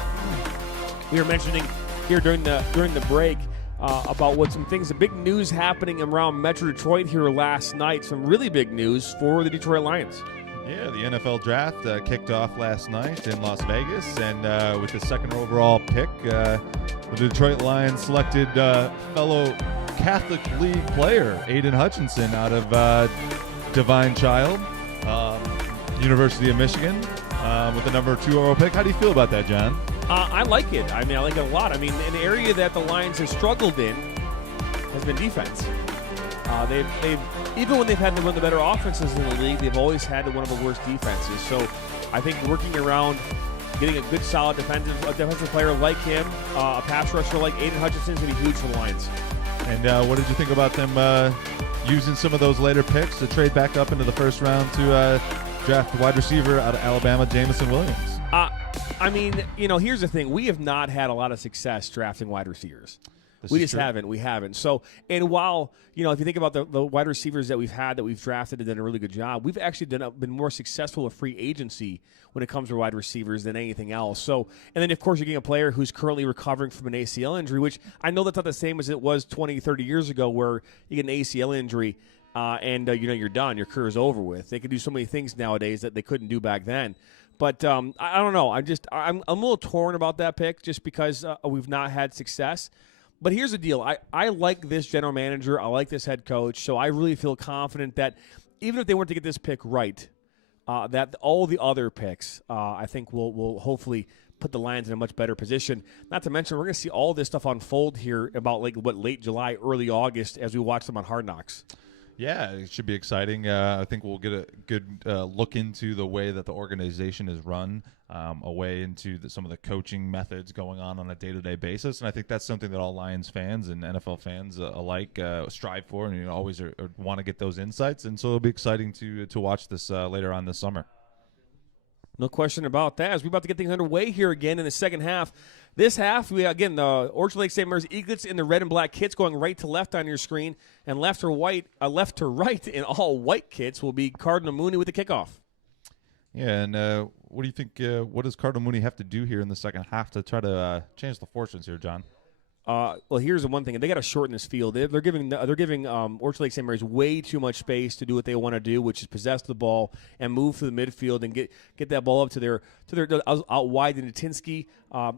we were mentioning here during the break about some big news happening around Metro Detroit here last night. Some really big news for the Detroit Lions. Yeah, the NFL draft kicked off last night in Las Vegas, and with the second overall pick, the Detroit Lions selected fellow Catholic League player Aiden Hutchinson out of Divine Child, University of Michigan, with the number 2 overall pick. How do you feel about that, John? I like it. I like it a lot. An area that the Lions have struggled in has been defense. They've even when they've had one of the better offenses in the league, they've always had one of the worst defenses. So I think working around getting a good, solid defensive player like him, a pass rusher like Aiden Hutchinson is going to be huge for the Lions. And what did you think about them using some of those later picks to trade back up into the first round to draft wide receiver out of Alabama, Jamison Williams? Here's the thing. We have not had a lot of success drafting wide receivers. We just haven't. We haven't. So, and while, if you think about the wide receivers that we've drafted and done a really good job, we've actually been more successful with free agency when it comes to wide receivers than anything else. So, and then, of course, you're getting a player who's currently recovering from an ACL injury, which I know that's not the same as it was 20, 30 years ago where you get an ACL injury and you're done. Your career is over with. They can do so many things nowadays that they couldn't do back then. But I don't know. I'm a little torn about that pick just because we've not had success. But here's the deal. I like this general manager. I like this head coach. So I really feel confident that even if they weren't to get this pick right, that all the other picks, I think, will hopefully put the Lions in a much better position. Not to mention, we're going to see all this stuff unfold here about late July, early August as we watch them on Hard Knocks. Yeah, it should be exciting. I think we'll get a good look into the way that the organization is run, away into some of the coaching methods going on a day-to-day basis. And I think that's something that all Lions fans and NFL fans alike strive for, and always want to get those insights. And so it'll be exciting to watch this later on this summer. No question about that. As we're about to get things underway here again in the second half. This half, we again, the Orchard Lake St. Mary's Eaglets in the red and black kits going right to left on your screen, and left to right in all white kits will be Cardinal Mooney with the kickoff. Yeah, and what do you think, what does Cardinal Mooney have to do here in the second half to try to change the fortunes here, John? Well, here's the one thing. They got to shorten this field. They're giving Orchard Lake St. Mary's way too much space to do what they want to do, which is possess the ball and move through the midfield and get that ball up to their out wide to Natinsky,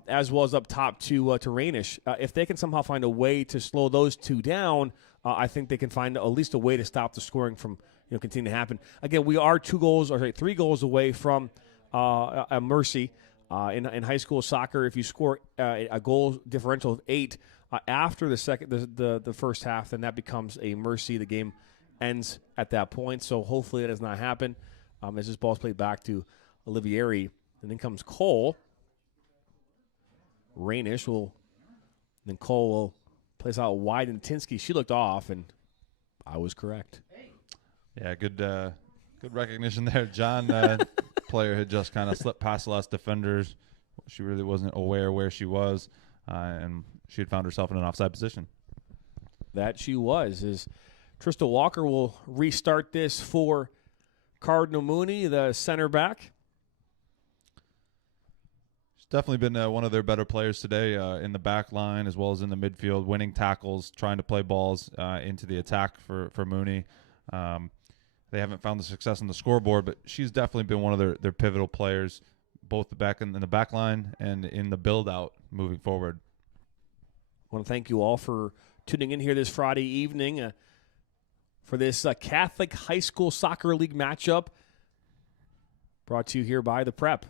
as well as up top to Rainish. If they can somehow find a way to slow those two down, I think they can find at least a way to stop the scoring from continuing to happen. Again, we are 3 goals away from a mercy. In high school soccer, if you score a goal differential of 8 after the first half, then that becomes a mercy. The game ends at that point. So hopefully that does not happen. As this ball is played back to Olivieri, and then comes Cole. Rainish then Cole will place out wide, and Tinsky. She looked off, and I was correct. Yeah, good recognition there, John. Player had just kind of slipped past the last defenders. She really wasn't aware where she was, and she had found herself in an offside position. That she was. As Trista Walker will restart this for Cardinal Mooney, the center back. She's definitely been one of their better players today in the back line as well as in the midfield, winning tackles, trying to play balls into the attack for Mooney. They haven't found the success on the scoreboard, but she's definitely been one of their pivotal players, both in the back line and in the build-out moving forward. I want to thank you all for tuning in here this Friday evening for this Catholic High School Soccer League matchup brought to you here by the Prep.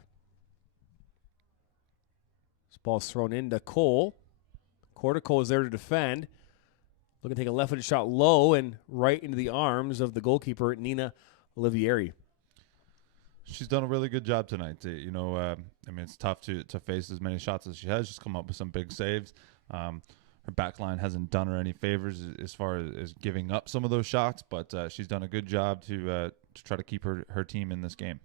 This ball's thrown into Cole. Cole is there to defend. Looking to take a left-footed shot low and right into the arms of the goalkeeper, Nina Olivieri. She's done a really good job tonight. It's tough to face as many shots as she has. She's come up with some big saves. back line hasn't done her any favors as far as giving up some of those shots, but she's done a good job to try to keep her team in this game.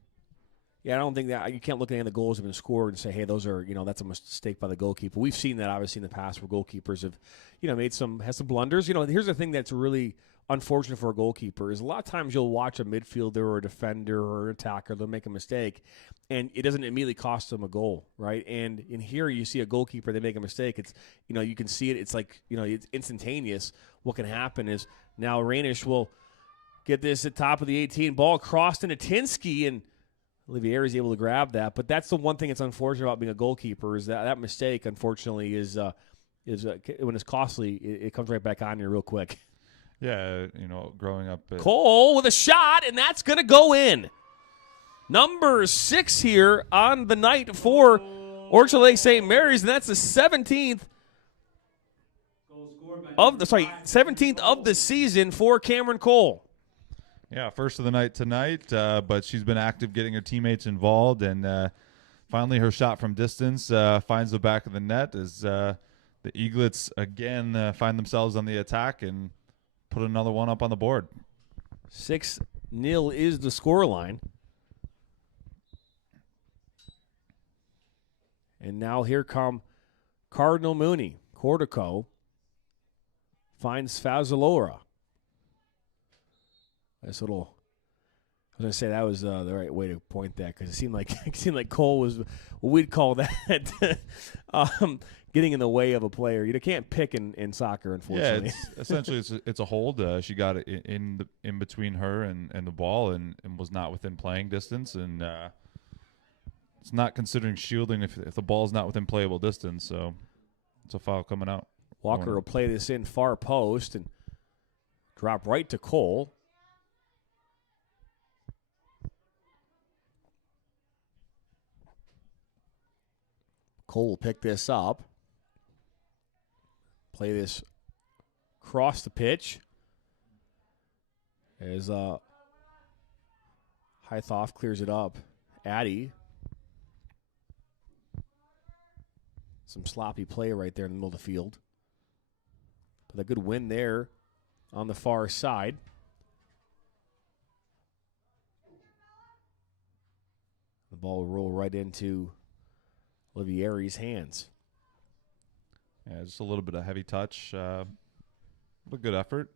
Yeah, I don't think that you can't look at any of the goals that have been scored and say, hey, those are, that's a mistake by the goalkeeper. We've seen that obviously in the past where goalkeepers have, had some blunders. Here's the thing that's really unfortunate for a goalkeeper is a lot of times you'll watch a midfielder or a defender or an attacker, they'll make a mistake, and it doesn't immediately cost them a goal, right? And in here you see a goalkeeper, they make a mistake. It's, you can see it. It's like, it's instantaneous. What can happen is now Rainish will get this at top of the 18, ball crossed into Tinsky, and Olivier is able to grab that. But that's the one thing that's unfortunate about being a goalkeeper is that mistake, unfortunately, is when it's costly, it comes right back on you real quick. Yeah, growing up. Cole with a shot, and that's going to go in. Number 6 here on the night for Orchard Lake St. Mary's, and that's the 17th of the season for Cameron Cole. Yeah, first of the night tonight, but she's been active getting her teammates involved, and finally her shot from distance finds the back of the net as the Eaglets again find themselves on the attack and put another one up on the board. 6-0 is the scoreline. And now here come Cardinal Mooney. Cortico finds Fazzalora. Nice little. I was going to say that was the right way to point that because it seemed like Cole was what we'd call that getting in the way of a player. You can't pick in soccer, unfortunately. Yeah, essentially it's a hold. She got it in between her and the ball and was not within playing distance, and it's not considering shielding if the ball's not within playable distance. So it's a foul coming out. Walker will play this in far post and drop right to Cole. Cole will pick this up. Play this across the pitch. As Hythoff clears it up. Addy. Some sloppy play right there in the middle of the field. But a good win there on the far side. The ball will roll right into Olivieri's hands. Yeah, just a little bit of heavy touch. A good effort.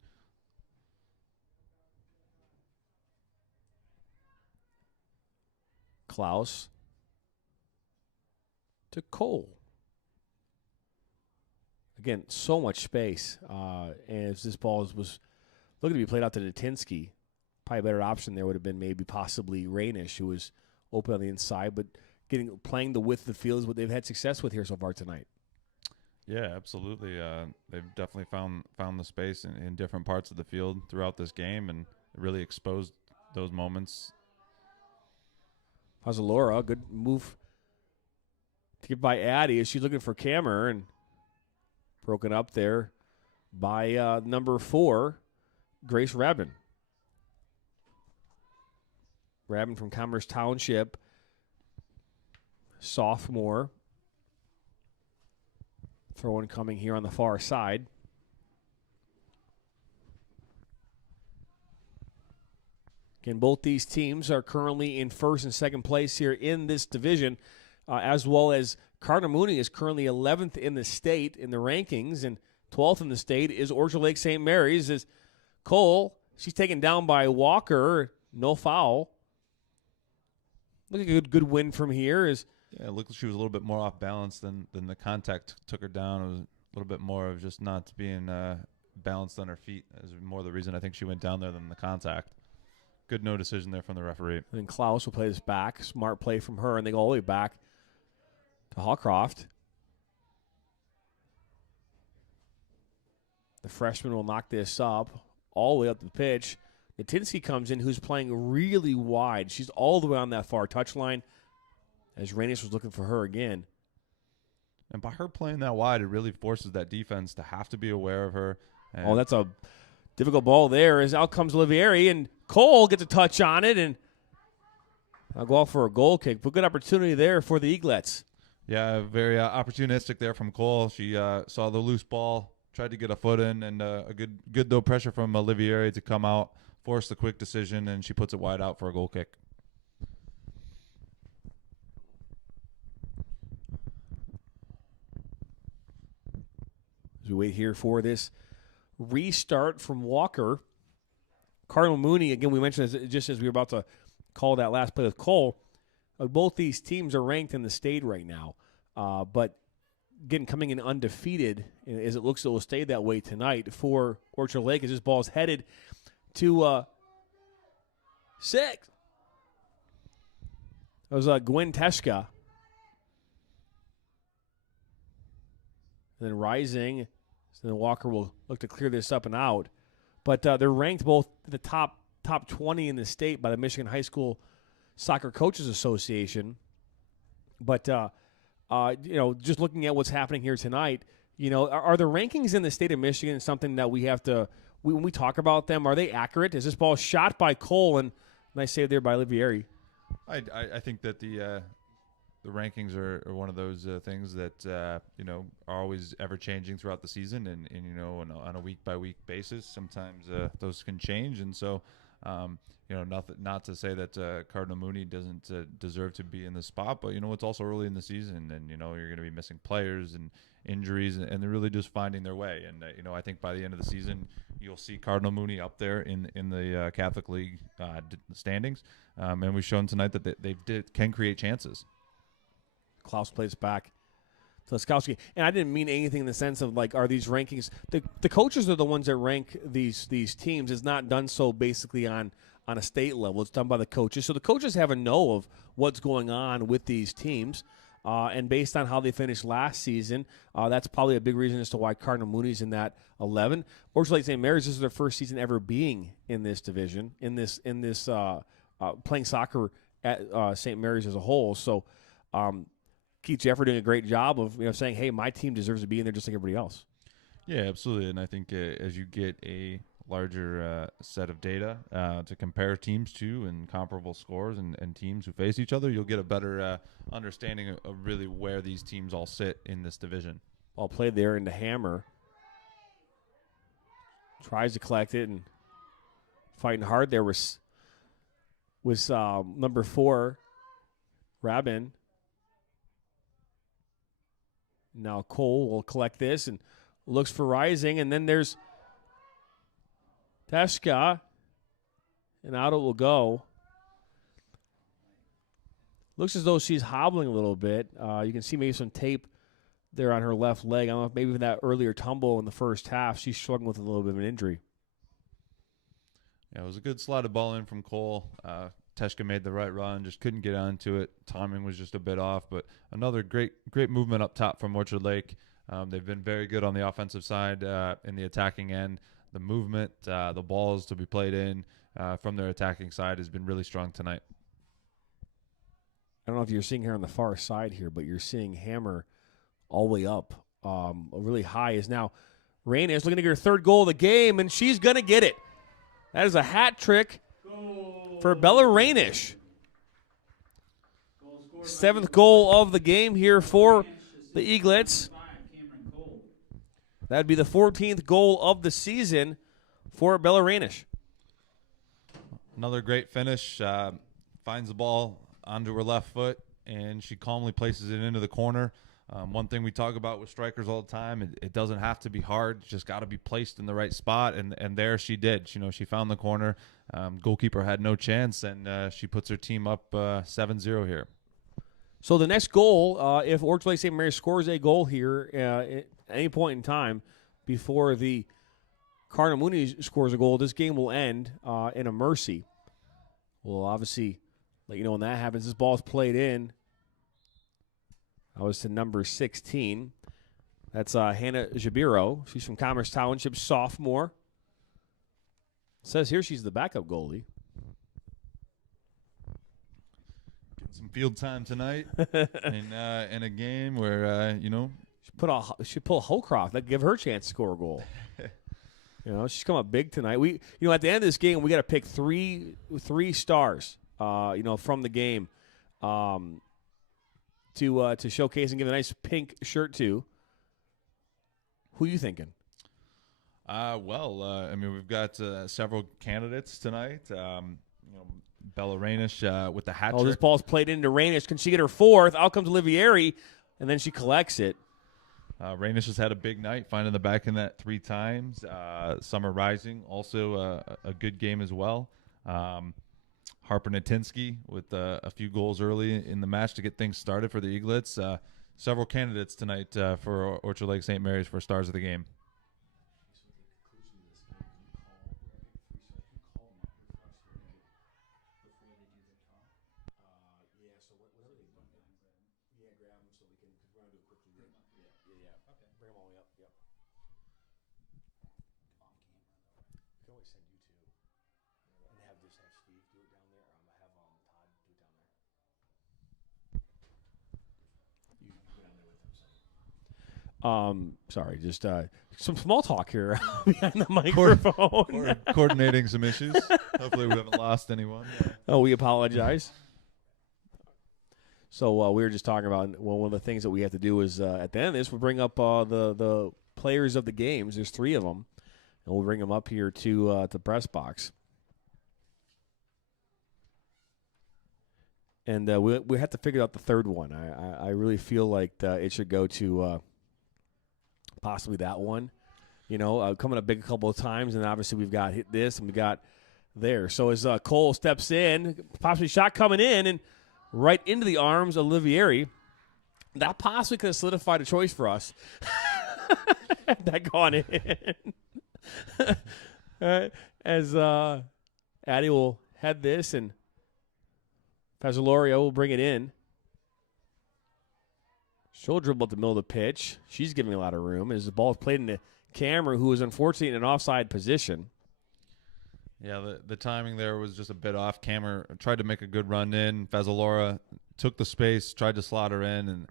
Klaus to Cole. Again, so much space. And if this ball was looking to be played out to Natinsky, probably a better option there would have been maybe possibly Rainish, who was open on the inside, but playing the width of the field is what they've had success with here so far tonight. Yeah, absolutely. They've definitely found the space in different parts of the field throughout this game and really exposed those moments. Fazzalora, good move to get by Addy as she's looking for Kammer, and broken up there by number 4, Grace Rabin. Rabin from Commerce Township, sophomore. Throw-in coming here on the far side. Again, both these teams are currently in first and second place here in this division, as well as Cardinal Mooney is currently 11th in the state in the rankings, and 12th in the state is Orchard Lake St. Mary's. As Cole, she's taken down by Walker, no foul. Look at a good win from here. Yeah, it looked like she was a little bit more off balance than the contact took her down. It was a little bit more of just not being balanced on her feet. Is more the reason I think she went down there than the contact. Good no decision there from the referee. And then Klaus will play this back. Smart play from her, and they go all the way back to Hawcroft. The freshman will knock this up all the way up the pitch. Natinsky comes in, who's playing really wide. She's all the way on that far touchline as Rainish was looking for her again. And by her playing that wide, it really forces that defense to have to be aware of her. And that's a difficult ball there as out comes Olivieri, and Cole gets a touch on it, and I'll go out for a goal kick. But good opportunity there for the Eaglets. Yeah, very opportunistic there from Cole. She saw the loose ball tried to get a foot in, and a good though pressure from Olivieri to come out, force the quick decision, and she puts it wide out for a goal kick. As we wait here for this restart from Walker, Cardinal Mooney, again, we mentioned just as we were about to call that last play with Cole, both these teams are ranked in the state right now. But again, coming in undefeated, as it looks it will stay that way tonight for Orchard Lake as this ball is headed to 6. That was Gwen Teschka. And then Rising. So then Walker will look to clear this up and out. But they're ranked both the top 20 in the state by the Michigan High School Soccer Coaches Association. But, just looking at what's happening here tonight, are the rankings in the state of Michigan something that we have to, when we talk about them, are they accurate? Is this ball shot by Cole and nice save there by Olivieri? I think that the rankings are one of those things that are always ever changing throughout the season, and on a week by week basis. Sometimes those can change, and so not to say that Cardinal Mooney doesn't deserve to be in the spot, but it's also early in the season, and you're going to be missing players and injuries, and they're really just finding their way. And I think by the end of the season, you'll see Cardinal Mooney up there in the Catholic League standings, and we've shown tonight that they can create chances. Klaus plays back to Laskowski. And I didn't mean anything in the sense of, are these rankings – the coaches are the ones that rank these teams. It's not done so basically on a state level. It's done by the coaches. So the coaches have a know of what's going on with these teams. And based on how they finished last season, that's probably a big reason as to why Cardinal Mooney's in that 11. Orchard Lake St. Mary's, this is their first season ever being in this division, in this playing soccer at St. Mary's as a whole. So Keith Jeffrey doing a great job of saying, hey, my team deserves to be in there just like everybody else. Yeah, absolutely. And I think as you get a larger set of data to compare teams to and comparable scores and teams who face each other, you'll get a better understanding of really where these teams all sit in this division. All played there into Hammer. Tries to collect it and fighting hard there was number 4, Rabin. Now Cole will collect this and looks for Rising, and then there's Teschka, and out it will go. Looks as though she's hobbling a little bit. You can see maybe some tape there on her left leg. I don't know if maybe that earlier tumble in the first half, she's struggling with a little bit of an injury. Yeah, it was a good slotted ball in from Cole. Teschka made the right run, just couldn't get onto it. Timing was just a bit off, but another great movement up top from Orchard Lake. They've been very good on the offensive side in the attacking end. The movement, the balls to be played in from their attacking side has been really strong tonight. I don't know if you're seeing here on the far side here, but you're seeing Hammer all the way up. Really high is now Raina is looking to get her 3rd goal of the game, and she's going to get it. That is a hat trick for Bella Rainish. 7th goal of the game here for the Eaglets. That'd be the 14th goal of the season for Bella Rainish. Another great finish. Finds the ball onto her left foot, and she calmly places it into the corner. One thing we talk about with strikers all the time, it doesn't have to be hard. It's just got to be placed in the right spot, and there she did. She found the corner. Goalkeeper had no chance, and she puts her team up 7-0 here. So the next goal, if Orchard Lake St. Mary scores a goal here at any point in time before the Cardinal Mooney scores a goal, this game will end in a mercy. We'll obviously let you know when that happens. This ball is played in. That was to number 16. That's Hannah Jabiro. She's from Commerce Township, sophomore. It says here she's the backup goalie. Getting some field time tonight in a game where, She pull Holcroft. That'd give her a chance to score a goal. She's come up big tonight. We, at the end of this game, we got to pick three stars, from the game, to showcase and give a nice pink shirt to. Who are you thinking? I mean, we've got several candidates tonight. Bella Rainish with the hat trick. This ball's played into Rainish. Can she get her fourth? Out comes Olivieri, and then she collects it. Rainish has had a big night, finding the back in that 3 times. Summer Rising, also a good game as well. Harper Natinsky with a few goals early in the match to get things started for the Eaglets. Several candidates tonight for Orchard Lake St. Mary's for stars of the game. Sorry, just some small talk here behind the microphone. Coordinating some issues. Hopefully we haven't lost anyone. Oh, we apologize. So we were just talking about one of the things that we have to do is at the end of this, we'll bring up the players of the games. There's 3 of them, and we'll bring them up here to the press box. And we have to figure out the third one. I really feel like it should go to possibly that one. Coming up big a couple of times, and obviously we've got hit this and we got there. So as Cole steps in, possibly shot coming in and right into the arms of Olivieri, that possibly could have solidified a choice for us. That gone in. As Addie will head this and Fazzalorio will bring it in. She'll dribble at the middle of the pitch. She's giving a lot of room as the ball is played into Cameron, who is unfortunately in an offside position. Yeah, the timing there was just a bit off. Cameron tried to make a good run in. Fazzalora took the space, tried to slot her in, and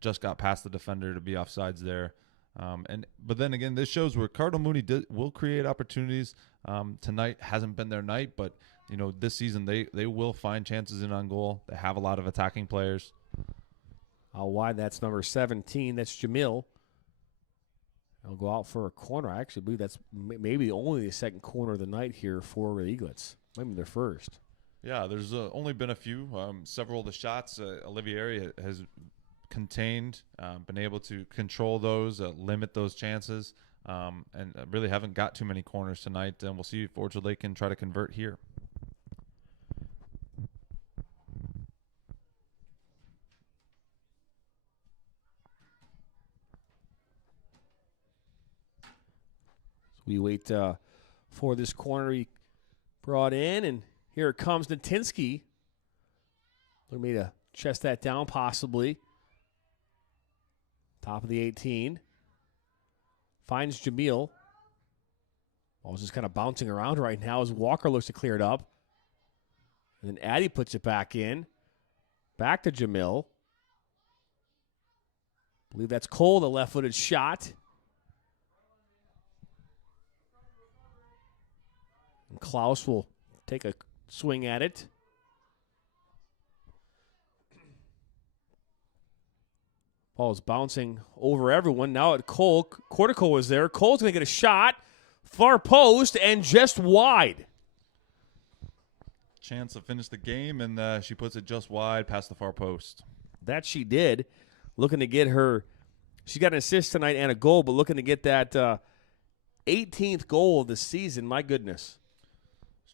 just got past the defender to be offsides there. But then again, this shows where Cardinal Mooney will create opportunities. Tonight hasn't been their night, but this season they will find chances in on goal. They have a lot of attacking players. Out wide, that's number 17. That's Jamil. He'll go out for a corner. I actually believe that's maybe only the second corner of the night here for the Eaglets. Maybe their first. Yeah, there's only been a few. Several of the shots Olivieri has contained, been able to control those, limit those chances, and really haven't got too many corners tonight. And we'll see if Orchard Lake can try to convert here. We wait for this corner he brought in, and here it comes Natinsky. Looking me to chest that down possibly. Top of the 18. Finds Jamil. Ball's just kind of bouncing around right now as Walker looks to clear it up. And then Addie puts it back in. Back to Jamil. I believe that's Cole, the left-footed shot. And Klaus will take a swing at it. Ball is bouncing over everyone. Now at Cole. Cortico was there. Cole's going to get a shot. Far post and just wide. Chance to finish the game, and she puts it just wide past the far post. That she did. Looking to get her. She got an assist tonight and a goal, but looking to get that 18th goal of the season. My goodness.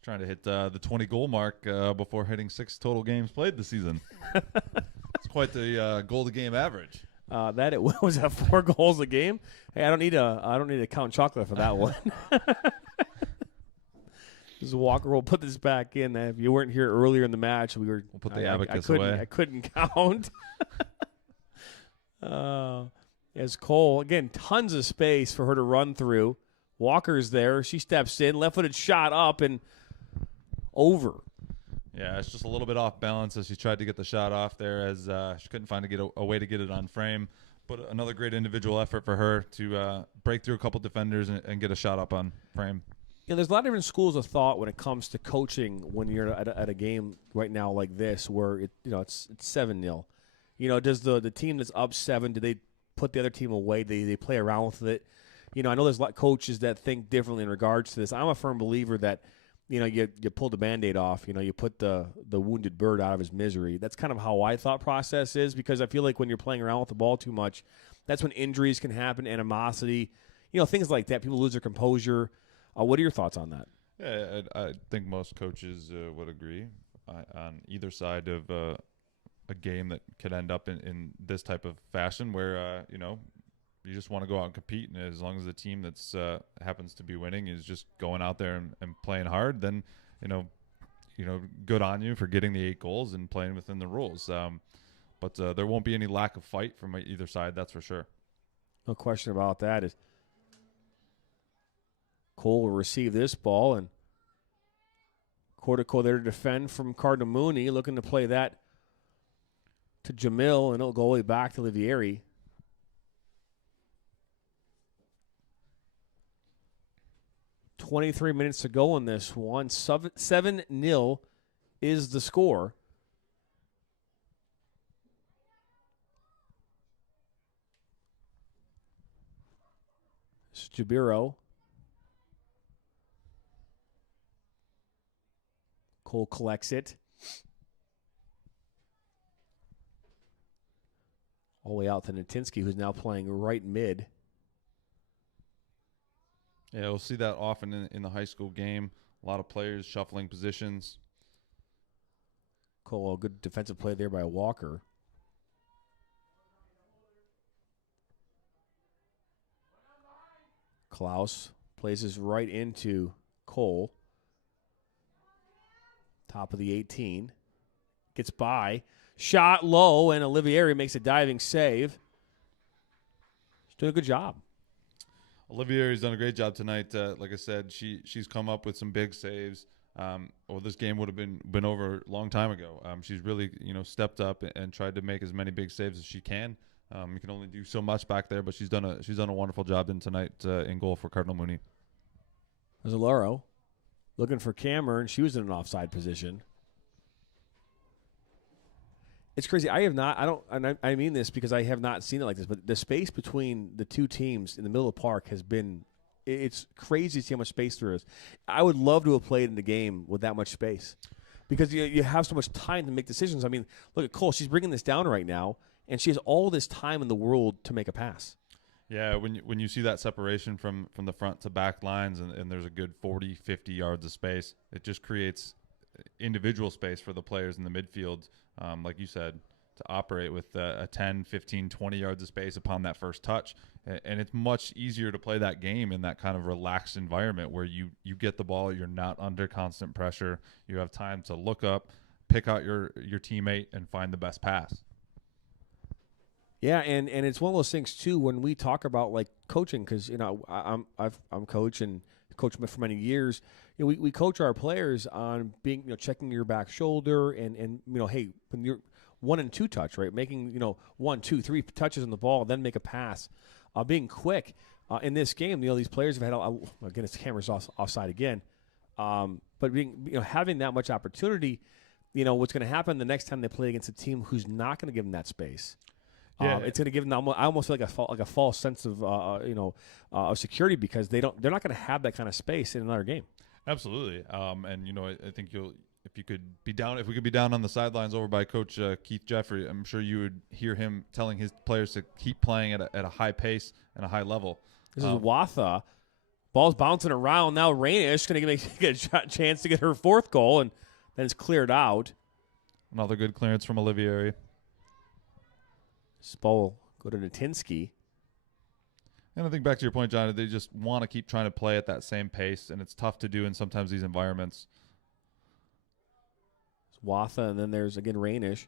Trying to hit the 20-goal mark before hitting 6 total games played this season. It's quite the goal-to-game average. That it was at 4 goals a game. Hey, I don't need to count chocolate for that one. This Walker will put this back in. If you weren't here earlier in the match, we'll put the abacus away. I couldn't count. As Cole again, tons of space for her to run through. Walker's there. She steps in, left-footed shot up and over. Yeah, it's just a little bit off balance as she tried to get the shot off there as she couldn't find a way to get it on frame. But another great individual effort for her to break through a couple defenders and get a shot up on frame. Yeah, there's a lot of different schools of thought when it comes to coaching when you're at a game right now like this where it's 7-0. Does the team that's up 7, do they put the other team away? They play around with it? I know there's a lot of coaches that think differently in regards to this. I'm a firm believer that, you pull the Band-Aid off. You put the wounded bird out of his misery. That's kind of how my thought process is, because I feel like when you're playing around with the ball too much, that's when injuries can happen, animosity, things like that. People lose their composure. What are your thoughts on that? Yeah, I think most coaches would agree on either side of a game that could end up in this type of fashion where, you just want to go out and compete. And as long as the team that's happens to be winning is just going out there and playing hard, then, good on you for getting the 8 goals and playing within the rules. But there won't be any lack of fight from either side, that's for sure. No question about that. Cole will receive this ball, and Cortico there to defend from Cardinal Mooney, looking to play that to Jamil, and it'll go all the way back to Livieri. .23 minutes to go in this one. 7-0 is the score. It's Jabiro. Cole collects it. All the way out to Natinsky, who's now playing right mid. Yeah, we'll see that often in the high school game. A lot of players shuffling positions. Cole, a good defensive play there by Walker. Klaus plays this right into Cole. Top of the 18. Gets by. Shot low, and Olivieri makes a diving save. She's doing a good job. Olivieri's done a great job tonight. Like I said, she's come up with some big saves. This game would have been over a long time ago. She's really stepped up and tried to make as many big saves as she can. You can only do so much back there, but she's done a wonderful job tonight in goal for Cardinal Mooney. Zalaro looking for Cameron. She was in an offside position. It's crazy. I mean this because I have not seen it like this, but the space between the two teams in the middle of the park has been, it's crazy to see how much space there is. I would love to have played in the game with that much space because you have so much time to make decisions. I mean, look at Cole. She's bringing this down right now, and she has all this time in the world to make a pass. Yeah, when you see that separation from the front to back lines and there's a good 40, 50 yards of space, it just creates individual space for the players in the midfield, like you said, to operate with a 10, 15, 20 yards of space upon that first touch. And it's much easier to play that game in that kind of relaxed environment where you get the ball, you're not under constant pressure, you have time to look up, pick out your teammate, and find the best pass. Yeah, and it's one of those things too when we talk about like coaching, because I'm coach and coached for many years. We coach our players on being checking your back shoulder and hey, when you're 1 and 2 touch, right, making 1, 2, 3 touches on the ball, then make a pass, being quick. In this game, these players have had again, it's cameras offside again, but having that much opportunity, what's going to happen the next time they play against a team who's not going to give them that space. Yeah, it's going to give them. I almost feel like a false sense of of security because they're not going to have that kind of space in another game. Absolutely, and I think if we could be down on the sidelines over by Coach Keith Jeffrey, I'm sure you would hear him telling his players to keep playing at a high pace and a high level. This is Watha. Ball's bouncing around now. Rainish going to get a chance to get her 4th goal, and then it's cleared out. Another good clearance from Olivieri. Spole go to Natinsky. And I think back to your point, John, they just want to keep trying to play at that same pace, and it's tough to do in sometimes these environments. It's Watha, and then there's, again, Rainish.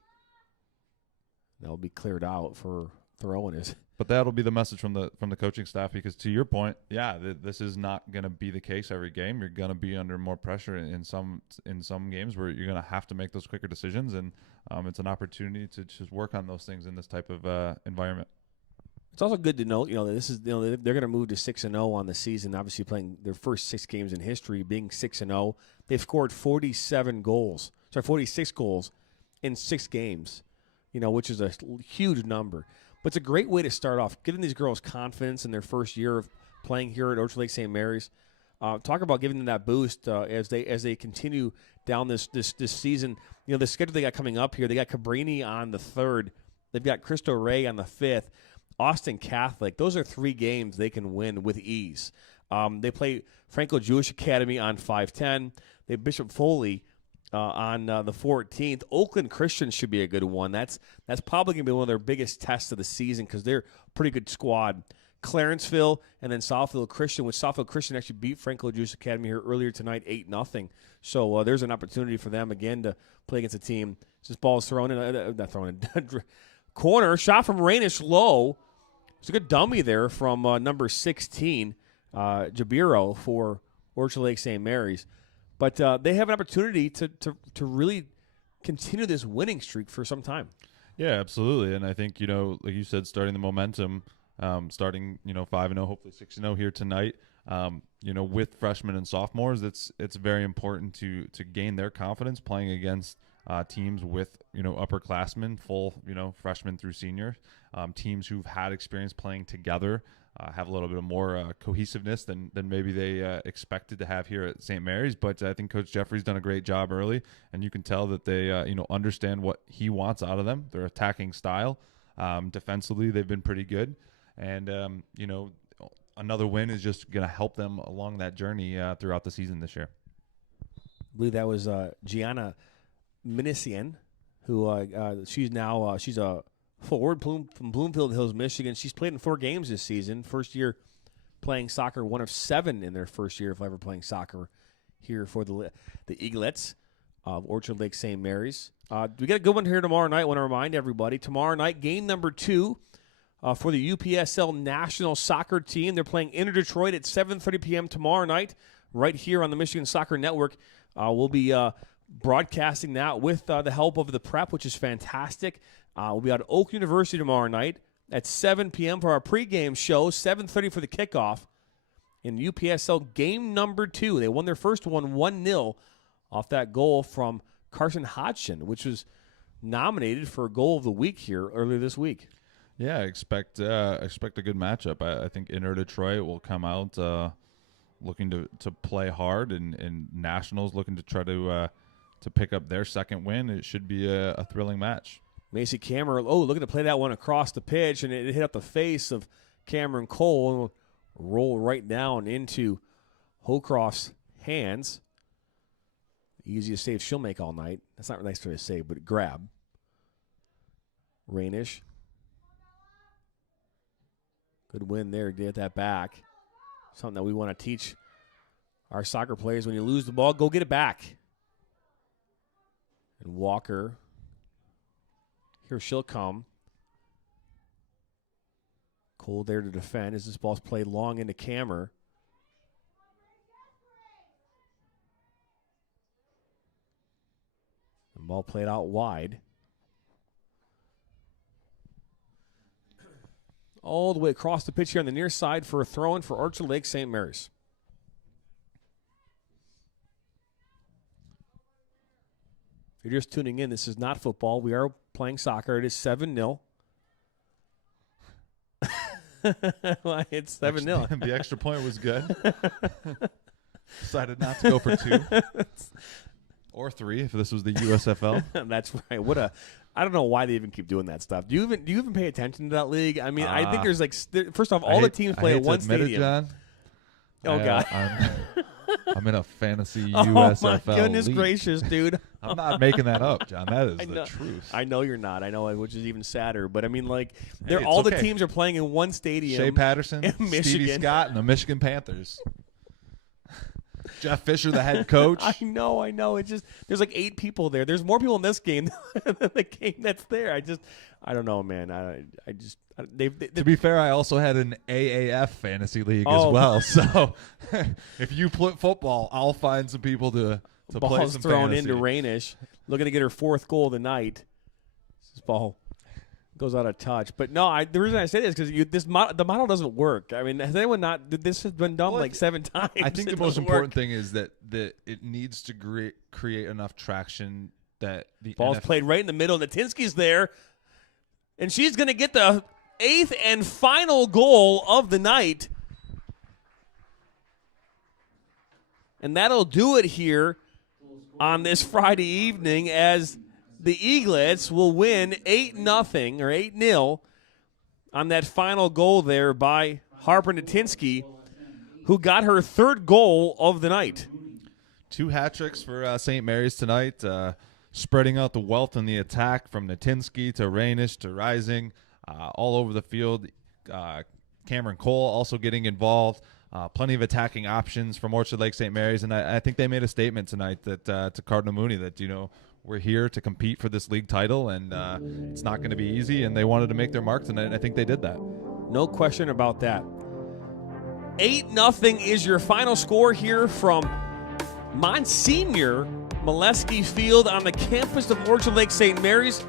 That'll be cleared out for throwing it. But that'll be the message from the coaching staff because, to your point, this is not going to be the case every game. You're going to be under more pressure in some games where you're going to have to make those quicker decisions, and it's an opportunity to just work on those things in this type of environment. It's also good to know, that this is, they're going to move to 6-0 on the season. Obviously, playing their first 6 games in history, being 6-0, they've scored 46 goals in 6 games, which is a huge number. But it's a great way to start off, giving these girls confidence in their first year of playing here at Orchard Lake St. Mary's. Talk about giving them that boost as they continue down this season. You know, the schedule they got coming up here, they got Cabrini on the 3rd. They've got Cristo Rey on the 5th. Austin Catholic. Those are 3 games they can win with ease. They play Franco Jewish Academy on 5/10. They have Bishop Foley on the 14th. Oakland Christian should be a good one. That's probably going to be one of their biggest tests of the season because they're a pretty good squad. Clarenceville and then Southfield Christian, which Southfield Christian actually beat Franco Jewish Academy here earlier tonight 8-0. So there's an opportunity for them again to play against a team. This ball is thrown in, not thrown in, corner, shot from Rainish low. It's a good dummy there from number 16, Jabiro for Orchard Lake St. Mary's. But they have an opportunity to really continue this winning streak for some time. Yeah, absolutely. And I think, like you said, starting the momentum, starting 5-0, hopefully 6-0 here tonight. With freshmen and sophomores, it's very important to gain their confidence playing against teams with upperclassmen, full freshmen through seniors, teams who've had experience playing together, have a little bit of more cohesiveness than maybe they expected to have here at St. Mary's. But I think Coach Jeffrey's done a great job early, and you can tell that they understand what he wants out of them. Their attacking style, defensively, they've been pretty good, and another win is just going to help them along that journey throughout the season this year. I believe that was Gianna Minisian, who she's a forward from Bloomfield Hills, Michigan. She's played in 4 games this season. First year playing soccer, 1 of 7 in their first year of ever playing soccer here for the Eaglets of Orchard Lake St. Mary's. We got a good one here tomorrow night. I want to remind everybody, tomorrow night, game number 2 for the UPSL national soccer team. They're playing Inter Detroit at 7:30 p.m. tomorrow night right here on the Michigan Soccer Network. We'll be broadcasting that with the help of the prep, which is fantastic. We'll be at Oak University tomorrow night at 7 p.m. for our pregame show, 7:30 for the kickoff in UPSL game number 2. They won their first one 1-0 off that goal from Carson Hodgson, which was nominated for Goal of the Week here earlier this week. Yeah, expect a good matchup. I think Inter Detroit will come out looking to play hard, and Nationals looking to try to pick up their second win. It should be a thrilling match. Macy Cameron, looking to play that one across the pitch, and it hit up the face of Cameron Cole and will roll right down into Hocroft's hands. The easiest save she'll make all night. That's not nice for her to say, but grab. Rainish. Good win there to get that back. Something that we want to teach our soccer players. When you lose the ball, go get it back. And Walker. Here she'll come. Cole there to defend as this ball's played long into Cammer. The ball played out wide. All the way across the pitch here on the near side for a throw-in for Orchard Lake St. Mary's. If you're just tuning in, this is not football. We are playing soccer. It is 7-0. It's 7-0. The extra point was good. Decided not to go for 2. Or 3 if this was the USFL. That's right. I don't know why they even keep doing that stuff. Do you even pay attention to that league? I mean, I think there's first off, all the teams play at one stadium. John, God. I'm in a fantasy USFL Oh my goodness league. Gracious, dude. I'm not making that up, John. That is the truth. I know you're not. I know, which is even sadder. But I mean, all the teams are playing in one stadium. Shea Patterson, Michigan. Stevie Scott, and the Michigan Panthers. Jeff Fisher, the head coach. I know. It's just there's 8 people there. There's more people in this game than the game that's there. I don't know, man. To be fair, I also had an AAF fantasy league as well. So if you put football, I'll find some people to play some thrown fantasy. into Rainish, looking to get her 4th goal of the night. This ball goes out of touch. But no, the reason I say this is because the model doesn't work. I mean, has anyone not? This has been done 7 times. I think the most important thing is that it needs to create enough traction that the ball's played right in the middle. Natinsky's there, and she's going to get the 8th and final goal of the night. And that'll do it here on this Friday evening as the Eaglets will win 8-0 or 8-0 on that final goal there by Harper Natinsky, who got her third goal of the night. 2 hat tricks for St. Mary's tonight, spreading out the wealth in the attack from Natinsky to Rainish to Rising, all over the field. Cameron Cole also getting involved. Plenty of attacking options from Orchard Lake St. Mary's, and I think they made a statement tonight that to Cardinal Mooney that, we're here to compete for this league title, and it's not going to be easy, and they wanted to make their mark tonight, and I think they did that. No question about that. 8-0 is your final score here from Monsignor Molesky Field on the campus of Orchard Lake St. Mary's.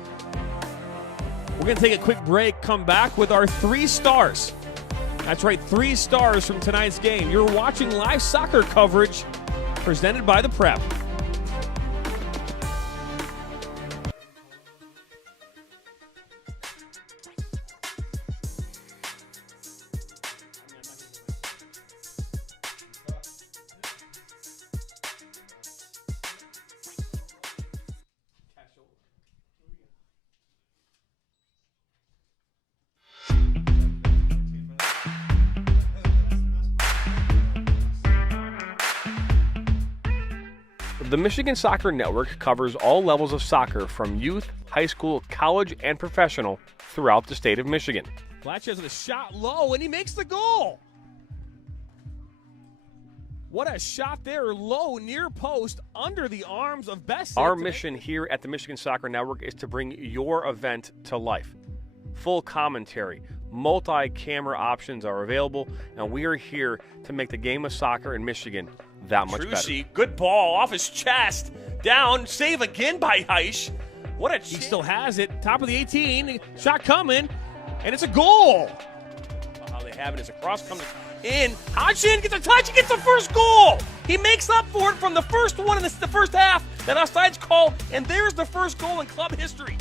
We're going to take a quick break, come back with our 3 stars. That's right, 3 stars from tonight's game. You're watching live soccer coverage presented by The Prep. The Michigan Soccer Network covers all levels of soccer from youth, high school, college, and professional throughout the state of Michigan. Blatches with a shot low, and he makes the goal. What a shot there, low, near post, under the arms of Best. Our mission here at the Michigan Soccer Network is to bring your event to life. Full commentary, multi-camera options are available, and we are here to make the game of soccer in Michigan that much better. Good ball off his chest, down, save again by Heisch. What a he still has it, top of the 18, shot coming, and it's a goal. How they have it is a cross coming in. Hodgson gets a touch, he gets the first goal. He makes up for it from the first one in the first half, that offsides call, and there's the first goal in club history.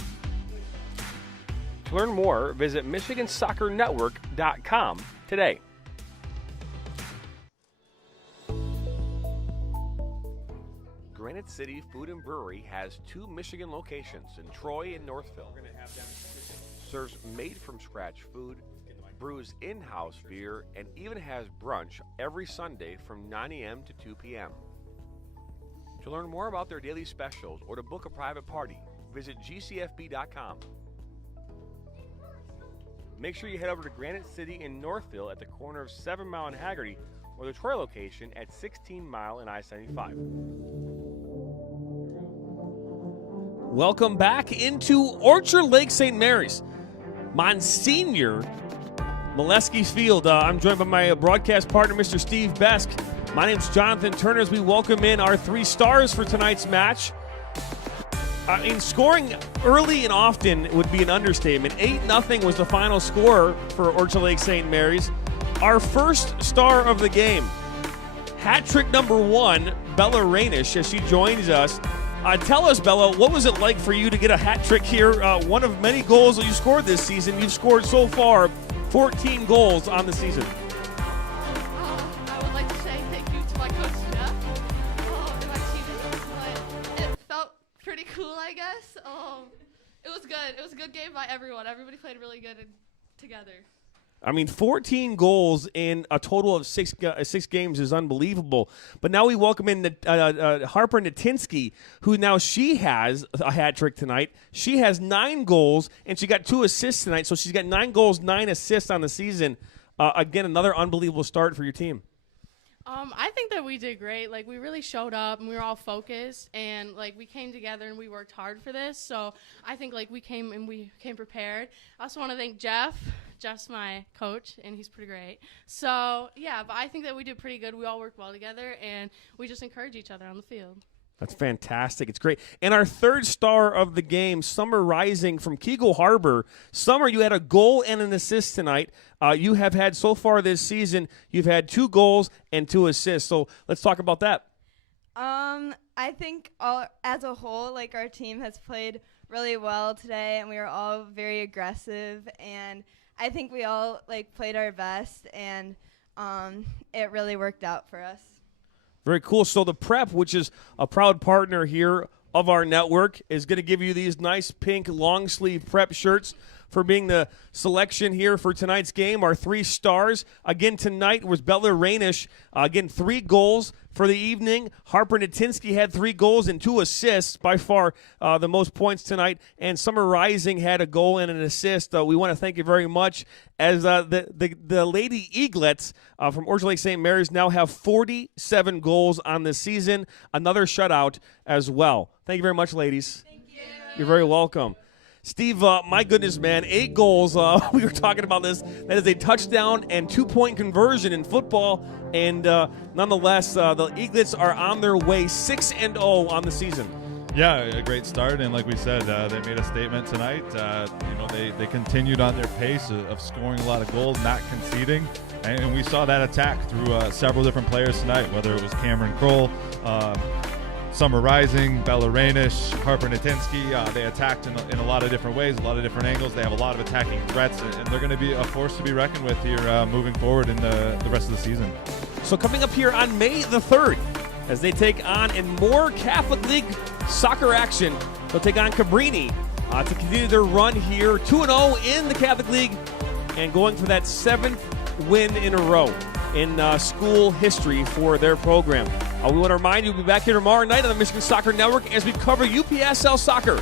To learn more, visit MichiganSoccerNetwork.com today. Granite City Food and Brewery has 2 Michigan locations in Troy and Northville. Serves made-from-scratch food, brews in-house beer, and even has brunch every Sunday from 9 a.m. to 2 p.m. To learn more about their daily specials or to book a private party, visit GCFB.com. Make sure you head over to Granite City in Northville at the corner of 7 Mile and Haggerty, or the Troy location at 16 Mile and I-75. Welcome back into Orchard Lake St. Mary's. Monsignor Molesky Field. I'm joined by my broadcast partner, Mr. Steve Besk. My name's Jonathan Turner as we welcome in our 3 stars for tonight's match. Scoring early and often would be an understatement. 8-0 was the final score for Orchard Lake St. Mary's. Our first star of the game, hat trick number 1, Bella Rainish, as she joins us. Tell us, Bella, what was it like for you to get a hat trick here? One of many goals that you scored this season. You've scored so far 14 goals on the season. I would like to say thank you to my coach, Jeff, and my teammates. But it felt pretty cool, I guess. It was good. It was a good game by everyone. Everybody played really good together. 14 goals in a total of 6 games is unbelievable. But now we welcome in Harper Natinsky, who now she has a hat trick tonight. She has 9 goals, and she got 2 assists tonight. So she's got 9 goals, 9 assists on the season. Again, another unbelievable start for your team. I think that we did great. We really showed up, and we were all focused, and, we came together, and we worked hard for this. So I think, we came prepared. I also want to thank Jeff. Jeff's my coach, and he's pretty great. So, yeah, but I think that we did pretty good. We all worked well together, and we just encourage each other on the field. That's fantastic. It's great. And our third star of the game, Summer Rising from Keagle Harbor. Summer, you had a goal and an assist tonight. You have had so far this season, you've had 2 goals and 2 assists. So let's talk about that. I think as a whole, our team has played really well today, and we were all very aggressive, and I think we all played our best, and it really worked out for us. Very cool. So the Prep, which is a proud partner here of our network, is going to give you these nice pink long sleeve Prep shirts for being the selection here for tonight's game. Our 3 stars again tonight was Bella Rainish. Again, 3 goals for the evening. Harper Natinsky had 3 goals and 2 assists, by far the most points tonight. And Summer Rising had a goal and an assist. We want to thank you very much. As the Lady Eaglets from Orchard Lake St. Mary's now have 47 goals on the season. Another shutout as well. Thank you very much, ladies. Thank you. You're very welcome. Steve, my goodness, man, 8 goals. We were talking about this. That is a touchdown and 2-point conversion in football. And nonetheless, the Eaglets are on their way 6-0 on the season. Yeah, a great start. And like we said, they made a statement tonight. They continued on their pace of scoring a lot of goals, not conceding. And we saw that attack through several different players tonight, whether it was Cameron Kroll, Summer Rising, Bella Rainish, Harper Natinsky. They attacked in a lot of different ways, a lot of different angles. They have a lot of attacking threats, and they're going to be a force to be reckoned with here moving forward in the rest of the season. So coming up here on May the 3rd, as they take on in more Catholic League soccer action, they'll take on Cabrini to continue their run here, 2-0 in the Catholic League, and going for that 7th win in a row in school history for their program. We want to remind you, we'll be back here tomorrow night on the Michigan Soccer Network as we cover UPSL soccer.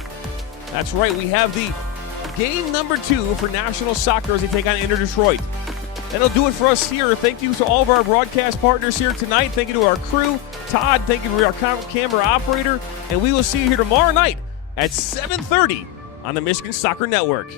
That's right, we have the game number 2 for national soccer as they take on Inter Detroit. That'll do it for us here. Thank you to all of our broadcast partners here tonight. Thank you to our crew. Todd, thank you to our camera operator. And we will see you here tomorrow night at 7:30 on the Michigan Soccer Network.